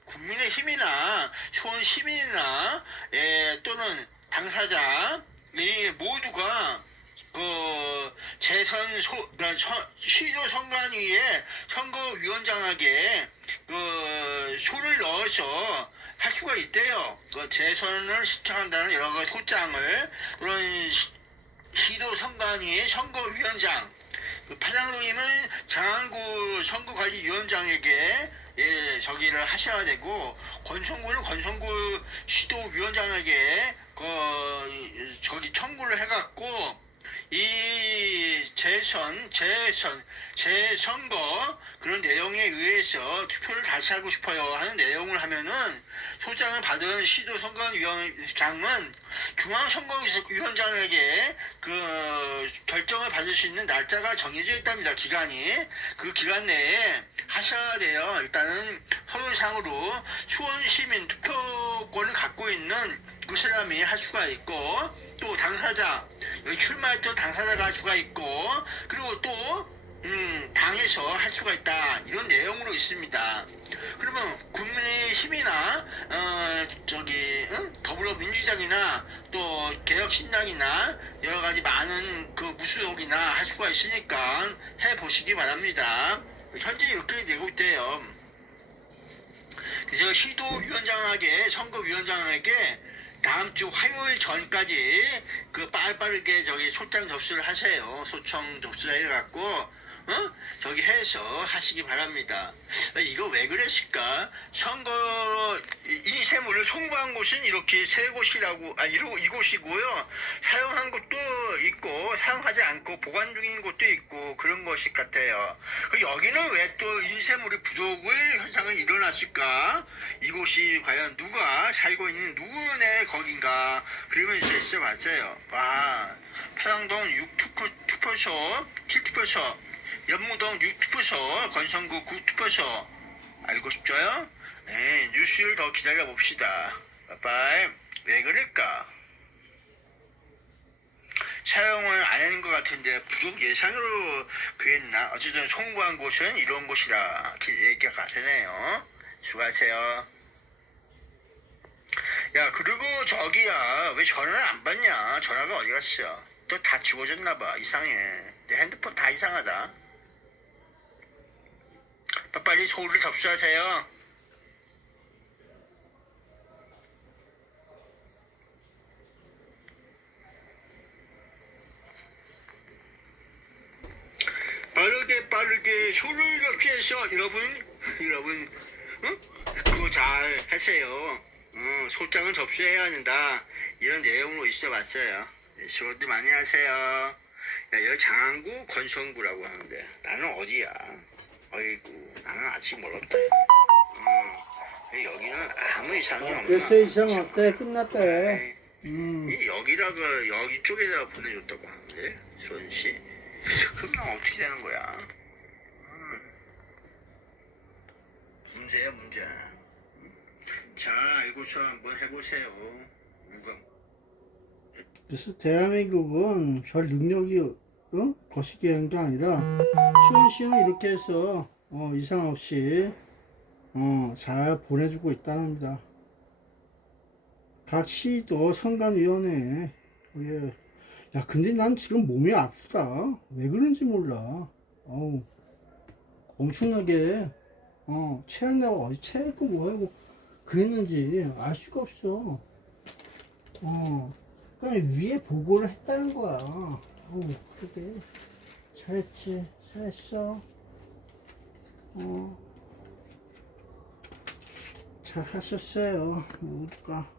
국민의힘이나 수원시민이나 또는 당사자 이 모두가 그 시도 선관위에 선거위원장에게 그 소를 넣어서 할 수가 있대요. 그 재선을 신청한다는 여러 가지 소장을 그런 시도 선관위의 선거위원장 그 파장동임은 장안구 선거관리위원장에게 저기를 하셔야 되고 건성구는 건성구 시도위원장에게 저기 청구를 해갖고 이 재선거 그런 내용에 의해서 투표를 다시 하고 싶어요 하는 내용을 하면은 소장을 받은 시도선거위원장은 중앙선거위원장에게 그 결정을 받을 수 있는 날짜가 정해져 있답니다. 기간이 그 기간 내에 하셔야 돼요. 일단은 서류상으로 수원시민 투표권을 갖고 있는 그 사람이 할 수가 있고 또 당사자 여기 출마했던 당사자가 할 수가 있고 그리고 또 당에서 할 수가 있다 이런 내용으로 있습니다. 그러면 국민의힘이나 더불어민주당이나 또 개혁신당이나 여러 가지 많은 그 무소속이나 할 수가 있으니까 해 보시기 바랍니다. 현재 이렇게 되고 있대요. 그래서 시도위원장에게 선거위원장에게 다음 주 화요일 전까지 그 빠르게 저기 소장 접수를 하세요. 소청 접수를 해갖고 저기 해서 하시기 바랍니다. 이거 왜 그랬을까? 선거 인쇄물을 송부한 곳은 이렇게 세 곳이라고 이곳이고요. 사용한 곳도 있고 사용하지 않고 보관 중인 곳도 있고 그런 것이 같아요. 여기는 왜 또 인쇄물이 부족을 현상을 일어났을까? 이곳이 과연 누가 살고 있는 누구네 거긴가? 그러면서 있어봤어요. 와, 파장동 6투표소, 7투표소, 연무동 6투표소, 건성구 9투표소 알고 싶죠요? 네, 뉴스를 더 기다려봅시다. 빠빠이. 왜 그럴까? 사용을 안 하는 것 같은데 부족 예산으로 그랬나? 어쨌든 송부한 곳은 이런 곳이라 얘기가 되네요. 수고하세요. 야, 그리고 저기야, 왜 전화를 안 받냐? 전화가 어디 갔어? 또 다 지워졌나봐. 이상해. 내 핸드폰 다 이상하다. 빨리 소를 접수하세요. 빠르게 소를 접수해서 여러분 그거 잘 하세요. 소장을 접수해야 한다. 이런 내용으로 있어 봤어요. 수고들 많이 하세요. 야, 여기 장안구 건성구라고 하는데 나는 어디야? 어이구, 나는 아직 멀었다. 여기는 아무 이상이 없나? 글쎄 이상 없대. 끝났대. 여기다가 여기 쪽에다가 보내줬다고 하는데 수원시 그럼 어떻게 되는 거야? 문제야 문제. 자, 알고서 한번 해보세요. 이거 그래서 대한민국은 별 능력이 거시기 하는 게 아니라 시원시원 이렇게 해서 이상 없이 잘 보내주고 있다랍니다. 각 시도 선관위원회. 예. 야, 근데 난 지금 몸이 아프다. 왜 그런지 몰라. 엄청나게 체한다고 어디 체했고 뭐하고 그랬는지 알 수가 없어. 그냥 위에 보고를 했다는 거야. 그러게. 잘했지. 잘했어. 잘 하셨어요. 모두가.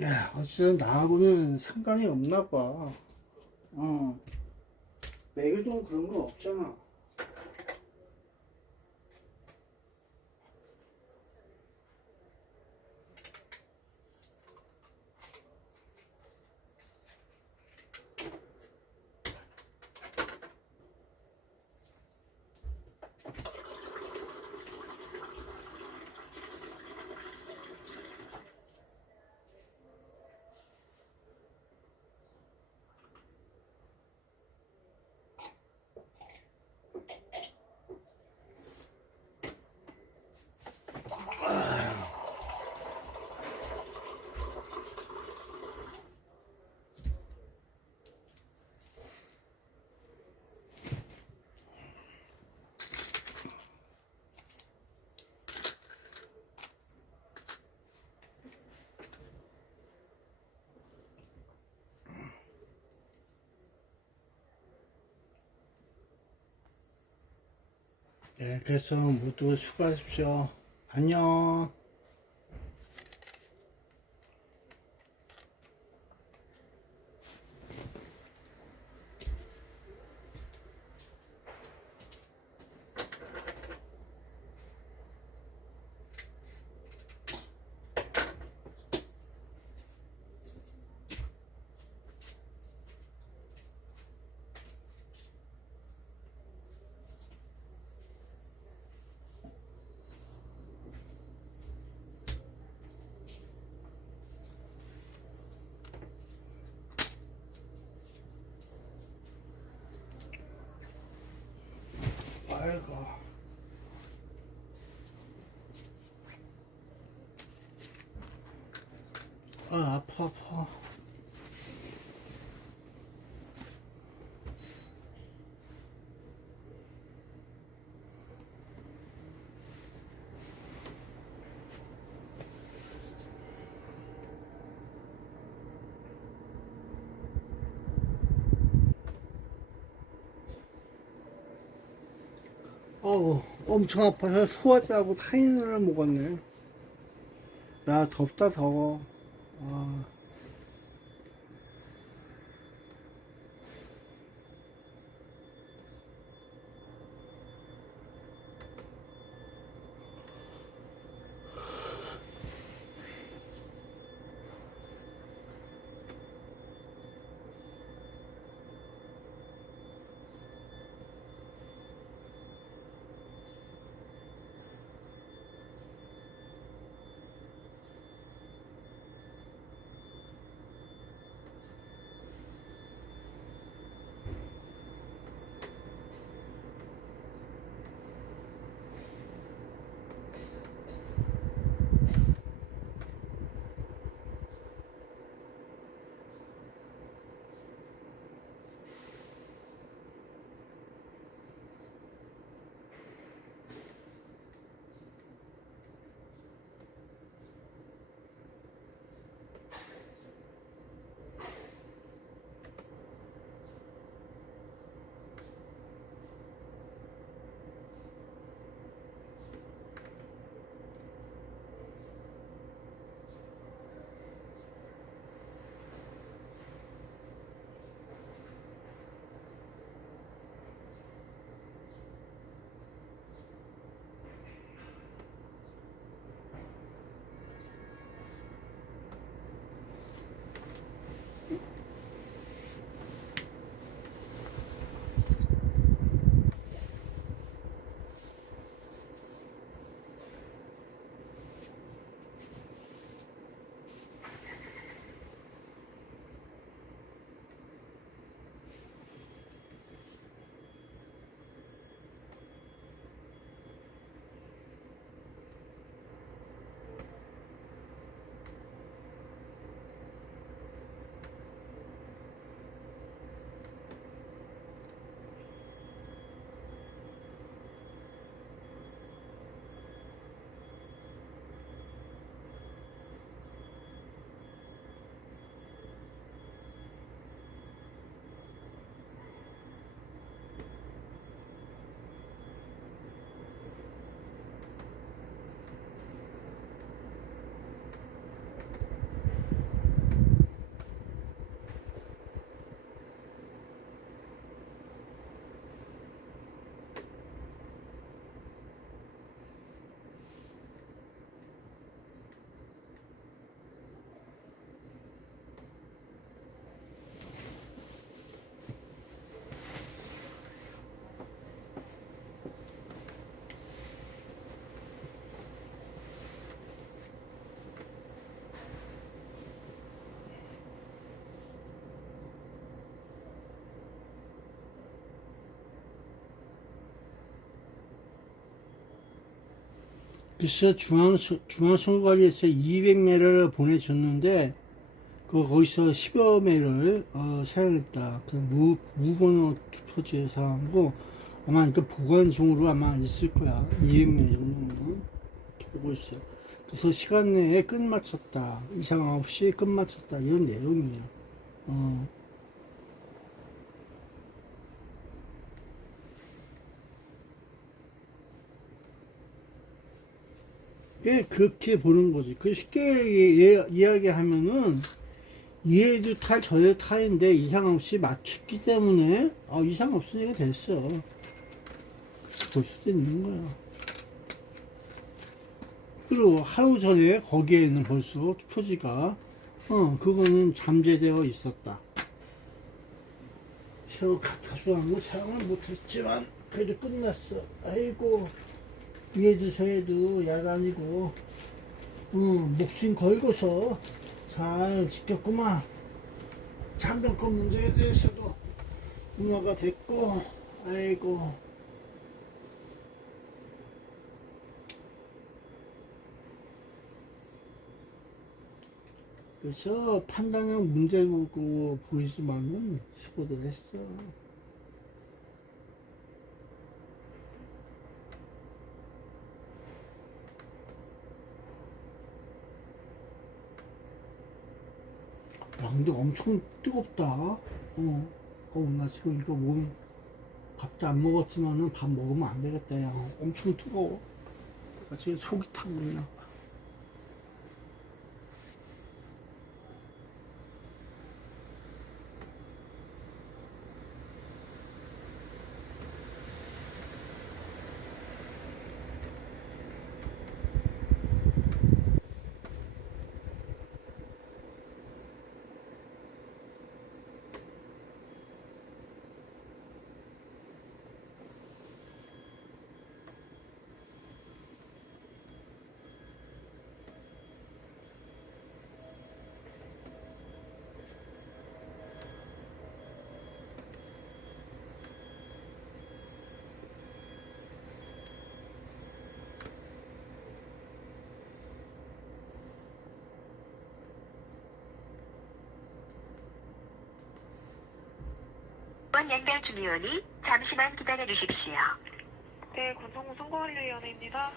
야, 어쨌든 나하고는 상관이 없나 봐. 매일동 그런 거 없잖아. 네, 그래서 모두 수고하십시오. 안녕. 아이고. 아파. 엄청 아파서 소화제하고 타이레놀을 먹었네. 야, 덥다, 더워. 글쎄 중앙선거관리에서 200매를 보내줬는데 거기서 10여 매를 사용했다. 그 무번호 투표지에 사용하고 아마 이거 보관 중으로 아마 있을 거야. 200매 정도는 이렇게 보고 있어. 그래서 시간 내에 끝마쳤다. 이상 없이 끝마쳤다. 이런 내용이에요. 그렇게 보는 거지. 그 쉽게 이야기하면은 얘도 탈 저도 탈인데 이상 없이 맞췄기 때문에 이상 없으니까 됐어. 볼 수도 있는 거야. 그리고 하루 전에 거기에는 벌써 투표지가 그거는 잠재되어 있었다. 새로 가져간 거 사용을 못했지만 그래도 끝났어. 아이고 얘도 저애도 야단이고 목숨 걸고서 잘 지켰구만. 참변권 문제에 대해서도 문화가 됐고 아이고 그래서 판단형 문제 보고 보이지만은 수고들 했어. 야, 근데 엄청 뜨겁다. 나 지금 이거 밥도 안 먹었지만은 밥 먹으면 안 되겠다. 야, 엄청 뜨거워. 나 지금 속이 타고 그냥. 연결 중이오니 잠시만 기다려 주십시오. 네, 권성구 선거관리위원회입니다.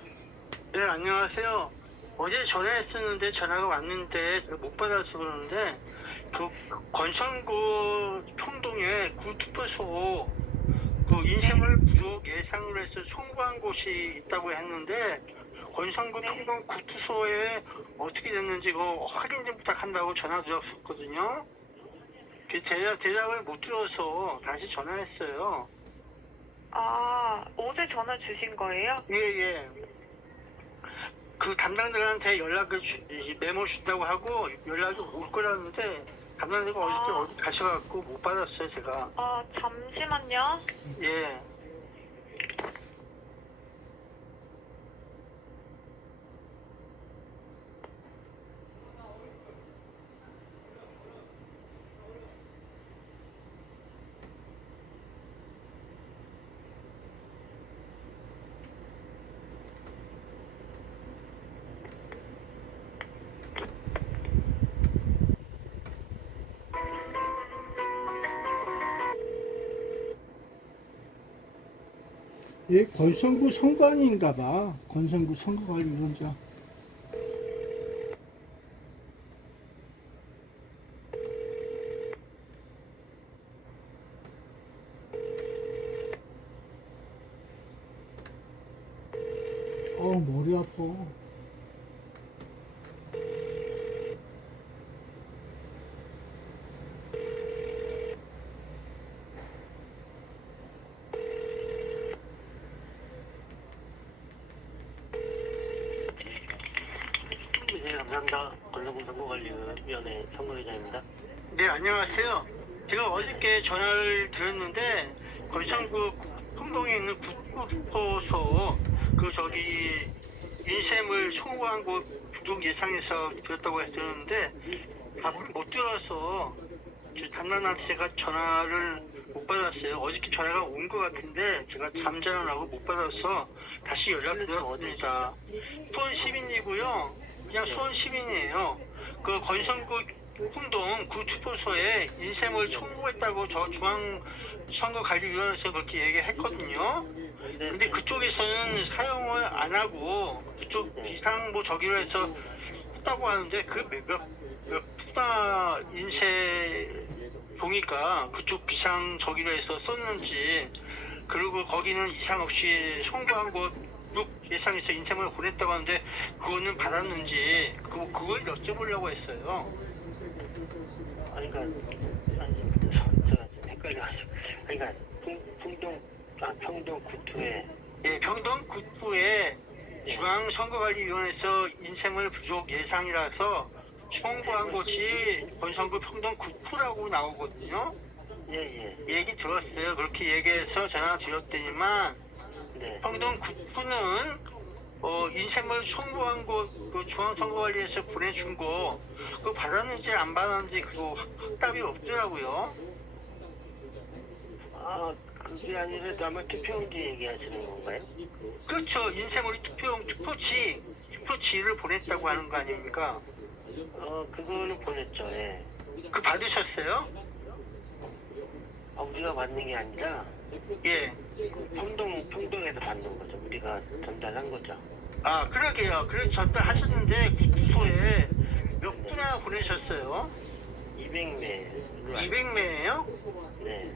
네, 안녕하세요. 어제 전화했었는데 전화가 왔는데 못 받아서 그러는데 그 권선구 총동에 구 투표소 그 인쇄물 부족 예상으로 해서 송구한 곳이 있다고 했는데 권선구 총동 구투소에 어떻게 됐는지 그거 확인 좀 부탁한다고 전화 드렸었거든요. 대답을 못 들어서 다시 전화했어요. 어제 전화 주신 거예요? 예. 그 담당자한테 연락을 메모 준다고 하고 연락이 올 거라는데 담당자가 어디 가셔갖고 못 받았어요, 제가. 잠시만요. 예. 예, 권선구 선관위인가봐. 권선구 선거관리위원장. 머리 아파. 네, 감사합니다. 권성구 선거관리위원회 선거위원장입니다. 네, 안녕하세요. 제가 어저께 전화를 드렸는데 권선구 풍동에 있는 구투표소 인쇄물 송구한 곳 부족 예상해서 드렸다고 했었는데 답을 못 들어서 담당한테 제가 전화를 못 받았어요. 어저께 전화가 온 것 같은데 제가 잠자느라고 못 받아서 다시 연락드렸습니다. 수원 시민이고요. 그냥 수원 시민이에요. 그 건성구 흥동 구 투표소에 인쇄물 청구했다고 저 중앙선거관리위원회에서 그렇게 얘기했거든요. 근데 그쪽에서는 사용을 안 하고 그쪽 비상 뭐 저기로 해서 했다고 하는데 그 몇 푸다 인쇄 종이가 그쪽 비상 저기로 해서 썼는지, 그리고 거기는 이상 없이 송부한 곳 예상해서 인쇄물을 보냈다고 하는데 그거는 받았는지 그걸 여쭤보려고 했어요. 아니, 제가 좀 헷갈려가지고. 그러니까 평동 구투에. 예, 평동 구투에 중앙선거관리위원회에서 인쇄물 부족 예상이라서 청구한 곳이 건성구 평동 구투라고 나오거든요. 얘기 들었어요. 그렇게 얘기해서 전화 드렸더니만 평동 구투는 인쇄물 청구한 곳 그 중앙선거관리에서 보내준 거 그거 받았는지 안 받았는지 그거 확답이 없더라고요. 아, 그게 아니라 아마 투표용지 얘기하시는 건가요? 그렇죠. 인쇄물이 투표지를 보냈다고 하는 거 아닙니까? 그거는 보냈죠. 예. 그 받으셨어요? 우리가 받는 게 아니라 예. 평동에서 받는 거죠. 우리가 전달한 거죠. 아, 그러게요. 그래서 전달하셨는데 구투소에 몇 분이나 보내셨어요? 200매. 200매예요? 네.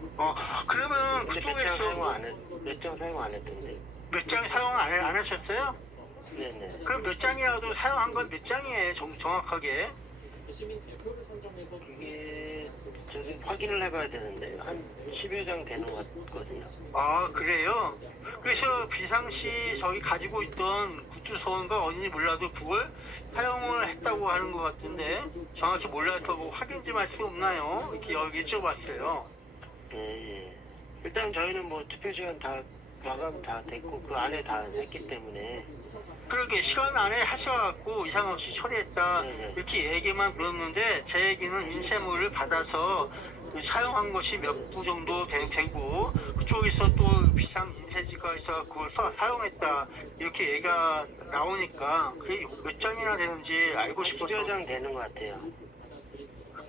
그러면 그쪽에서 몇 장 사용 안 했던데. 몇 장 사용 안 하셨어요? 네네. 그럼 몇 장이라도 사용한 건 몇 장이에요? 정확하게? 그게 저기 확인을 해봐야 되는데 한 10여 장 되는 것 같거든요. 아, 그래요? 그래서 비상시 저희 가지고 있던 구투소인가 어딘지 몰라도 그걸 사용을 했다고 하는 것 같은데 정확히 몰라서 뭐 확인 좀 할 수 없나요? 이렇게 여기 여쭤봤어요. 예. 일단 저희는 뭐 투표 시간 다 마감 다 됐고 그 안에 다 했기 때문에. 그러게 시간 안에 하셔갖고 이상 없이 처리했다 이렇게 얘기만 들었는데 제 얘기는 인쇄물을 받아서 사용한 것이 몇 부 정도 되고 그쪽에서 또 비상 인쇄지가 있어 그걸 사용했다 이렇게 얘기가 나오니까 그게 몇 장이나 되는지 알고 싶어서. 10여 장 되는 것 같아요.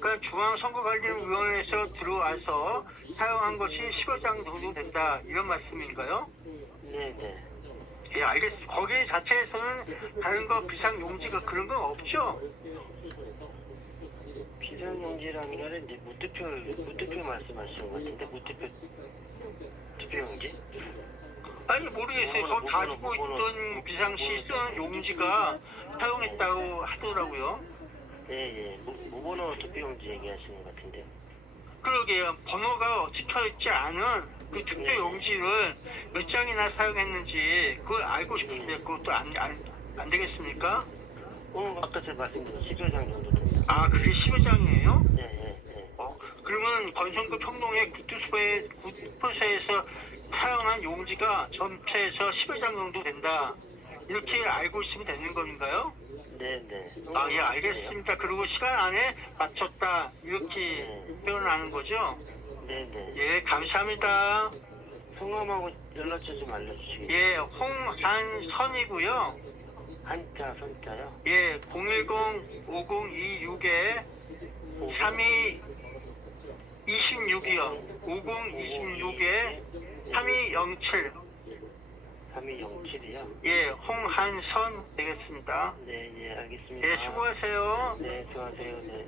그러니까 중앙선거관리위원회에서 들어와서 사용한 것이 10여 장 정도 된다 이런 말씀인가요? 네네. 예, 알겠습니다. 거기 자체에서는 다른 거 비상용지가 그런 건 없죠? 비상용지라는 거는 이제 무투표 말씀하시는 것 같은데, 투표용지? 아니, 모르겠어요. 저 가지고 있던 비상시 쓰는 용지가 사용했다고 하더라고요. 예. 무번호 투표용지 얘기하시는 것 같은데요. 그러게요. 번호가 찍혀있지 않은 그 투표 용지를 몇 장이나 사용했는지 그걸 알고 싶은데 그것도 안 되겠습니까? 아까 제가 말씀드린 10여 장 정도 됩니다. 아, 그게 10여 장이에요? 네. 그러면 건성구 평동의 구투소에서 사용한 용지가 전체에서 10여 장 정도 된다. 이렇게 알고 있으면 되는 건가요? 네네. 아, 예, 알겠습니다. 그리고 시간 안에 맞췄다. 이렇게 표현하는 거죠? 네네. 예, 감사합니다. 성함하고 연락처 좀 알려주시겠어요? 예, 홍한선이고요. 한자, 선자요? 예, 010-5026에 3226이요. 5026에 3207. 3207이요? 예, 홍한선 되겠습니다. 네, 알겠습니다. 예, 수고하세요. 네, 수고하세요. 네.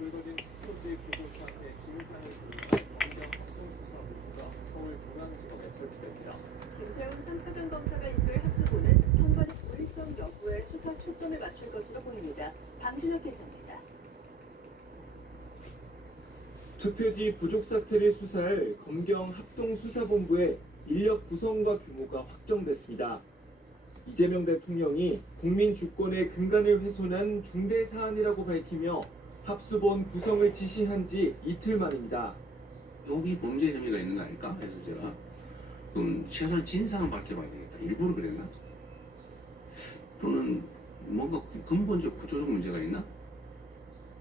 김태훈 3차전 검사가 이끌 합수본은 선관위 윤리성 여부에 수사 초점을 맞출 것으로 보입니다. 방준혁 기자입니다. 투표지 부족 사태를 수사할 검경 합동수사본부의 인력 구성과 규모가 확정됐습니다. 이재명 대통령이 국민 주권의 근간을 훼손한 중대 사안이라고 밝히며 합수본 구성을 지시한 지 이틀 만입니다. 여기 범죄 혐의가 있는 거 아닐까? 그래서 제가 좀 최소한 진상을 밝혀봐야 되겠다. 일부러 그랬나? 또는 뭔가 근본적 구조적 문제가 있나?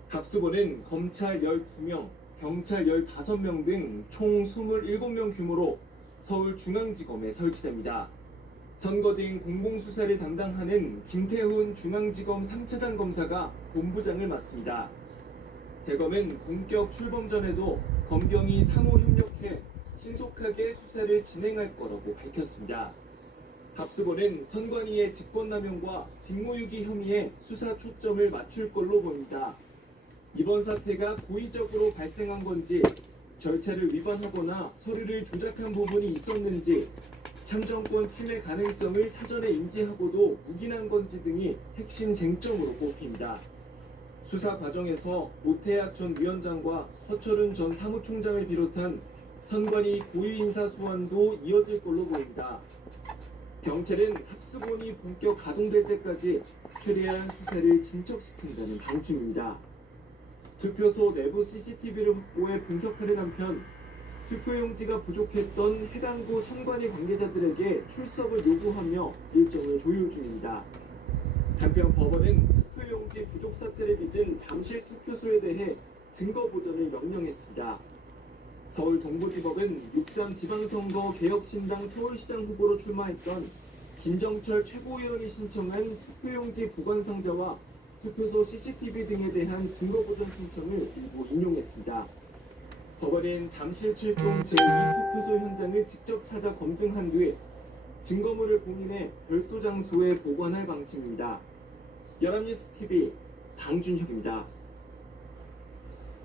합수본은 검찰 12명, 경찰 15명 등 총 27명 규모로 서울중앙지검에 설치됩니다. 선거 등 공공수사를 담당하는 김태훈 중앙지검 3차장 검사가 본부장을 맡습니다. 대검은 본격 출범 전에도 검경이 상호 협력해 신속하게 수사를 진행할 거라고 밝혔습니다. 합수본은 선관위의 직권남용과 직무유기 혐의에 수사 초점을 맞출 걸로 보입니다. 이번 사태가 고의적으로 발생한 건지, 절차를 위반하거나 서류를 조작한 부분이 있었는지, 참정권 침해 가능성을 사전에 인지하고도 묵인한 건지 등이 핵심 쟁점으로 꼽힙니다. 수사 과정에서 오태학 전 위원장과 서철은 전 사무총장을 비롯한 선관위 고위 인사 소환도 이어질 걸로 보입니다. 경찰은 합수본이 본격 가동될 때까지 최대한 수사를 진척시킨다는 방침입니다. 투표소 내부 CCTV를 확보해 분석하는 한편 투표용지가 부족했던 해당구 선관위 관계자들에게 출석을 요구하며 일정을 조율 중입니다. 한편 법원은 투표용지 부족 사태를 빚은 잠실 투표소에 대해 증거 보전을 명령했습니다. 서울 동부지법은 6.3 지방선거 개혁신당 서울시장 후보로 출마했던 김정철 최고위원이 신청한 투표용지 보관 상자와 투표소 CCTV 등에 대한 증거 보전 신청을 일부 인용했습니다. 법원은 잠실 7동 제2투표소 현장을 직접 찾아 검증한 뒤 증거물을 봉인해 별도 장소에 보관할 방침입니다. 연합뉴스TV 방준혁입니다.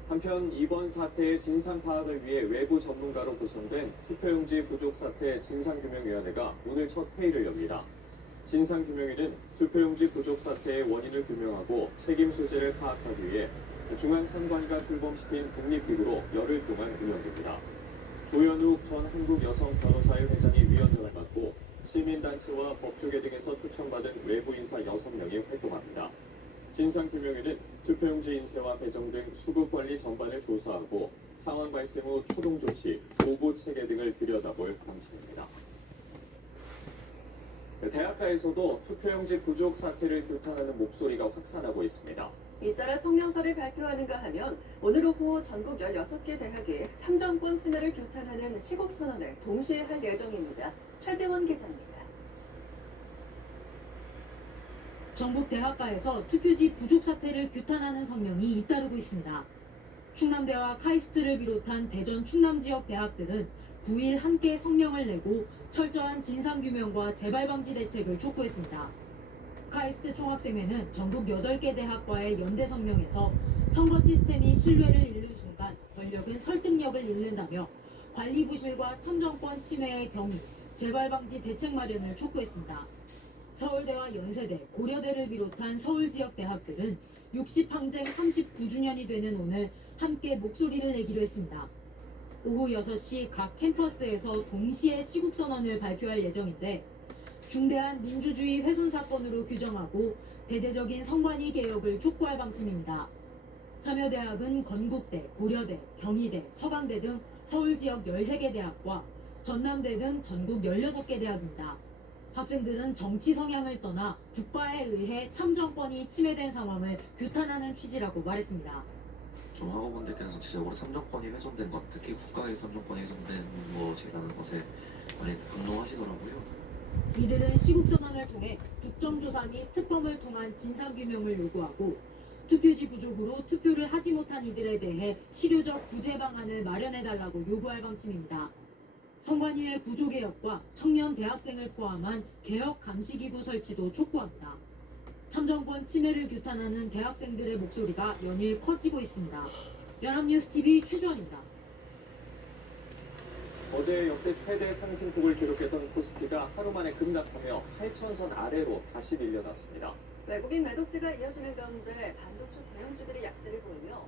한편 이번 사태의 진상 파악을 위해 외부 전문가로 구성된 투표용지 부족 사태 진상규명위원회가 오늘 첫 회의를 엽니다. 진상규명위는 투표용지 부족 사태의 원인을 규명하고 책임 소재를 파악하기 위해 중앙선관위가 출범시킨 독립기구로 열흘 동안 운영됩니다. 조현욱 전 한국여성변호사회 회장이 위원장을 맡고 시민단체와 법조계 등에서 초청받은 외부 인사 6명이 활동합니다. 진상규명위는 투표용지 인쇄와 배정 등 수급관리 전반을 조사하고 상황 발생 후 초동 조치, 보고 체계 등을 들여다볼 방침입니다. 대학가에서도 투표용지 부족 사태를 규탄하는 목소리가 확산하고 있습니다. 잇따라 성명서를 발표하는가 하면 오늘 오후 전국 16개 대학이 참정권 침해를 규탄하는 시국선언을 동시에 할 예정입니다. 최재원 기자입니다. 전국 대학가에서 투표지 부족 사태를 규탄하는 성명이 잇따르고 있습니다. 충남대와 카이스트를 비롯한 대전 충남 지역 대학들은 9일 함께 성명을 내고 철저한 진상규명과 재발방지 대책을 촉구했습니다. 카이스트 총학생회는 전국 8개 대학과의 연대 성명에서 선거 시스템이 신뢰를 잃는 순간 권력은 설득력을 잃는다며 관리 부실과 참정권 침해의 경위, 재발방지 대책 마련을 촉구했습니다. 서울대와 연세대, 고려대를 비롯한 서울 지역 대학들은 60항쟁 39주년이 되는 오늘 함께 목소리를 내기로 했습니다. 오후 6시 각 캠퍼스에서 동시에 시국선언을 발표할 예정인데 중대한 민주주의 훼손 사건으로 규정하고 대대적인 선관위 개혁을 촉구할 방침입니다. 참여대학은 건국대, 고려대, 경희대, 서강대 등 서울 지역 13개 대학과 전남대 등 전국 16개 대학입니다. 학생들은 정치 성향을 떠나 국가에 의해 참정권이 침해된 상황을 규탄하는 취지라고 말했습니다. 좀 학우분들께서 지적으로 참정권이 훼손된 것, 특히 국가의 참정권이 훼손된 것이라는 것에 많이 분노하시더라고요. 이들은 시국선언을 통해 국정조사 및 특검을 통한 진상규명을 요구하고 투표지 부족으로 투표를 하지 못한 이들에 대해 실효적 구제 방안을 마련해달라고 요구할 방침입니다. 선관위의 구조개혁과 청년 대학생을 포함한 개혁 감시기구 설치도 촉구합니다. 참정권 침해를 규탄하는 대학생들의 목소리가 연일 커지고 있습니다. 연합뉴스TV 최주원입니다. 어제 역대 최대 상승폭을 기록했던 코스피가 하루 만에 급락하며 8,000선 아래로 다시 밀려났습니다. 외국인 매도세가 이어지는 가운데 반도체 대형주들이 약세를 보이며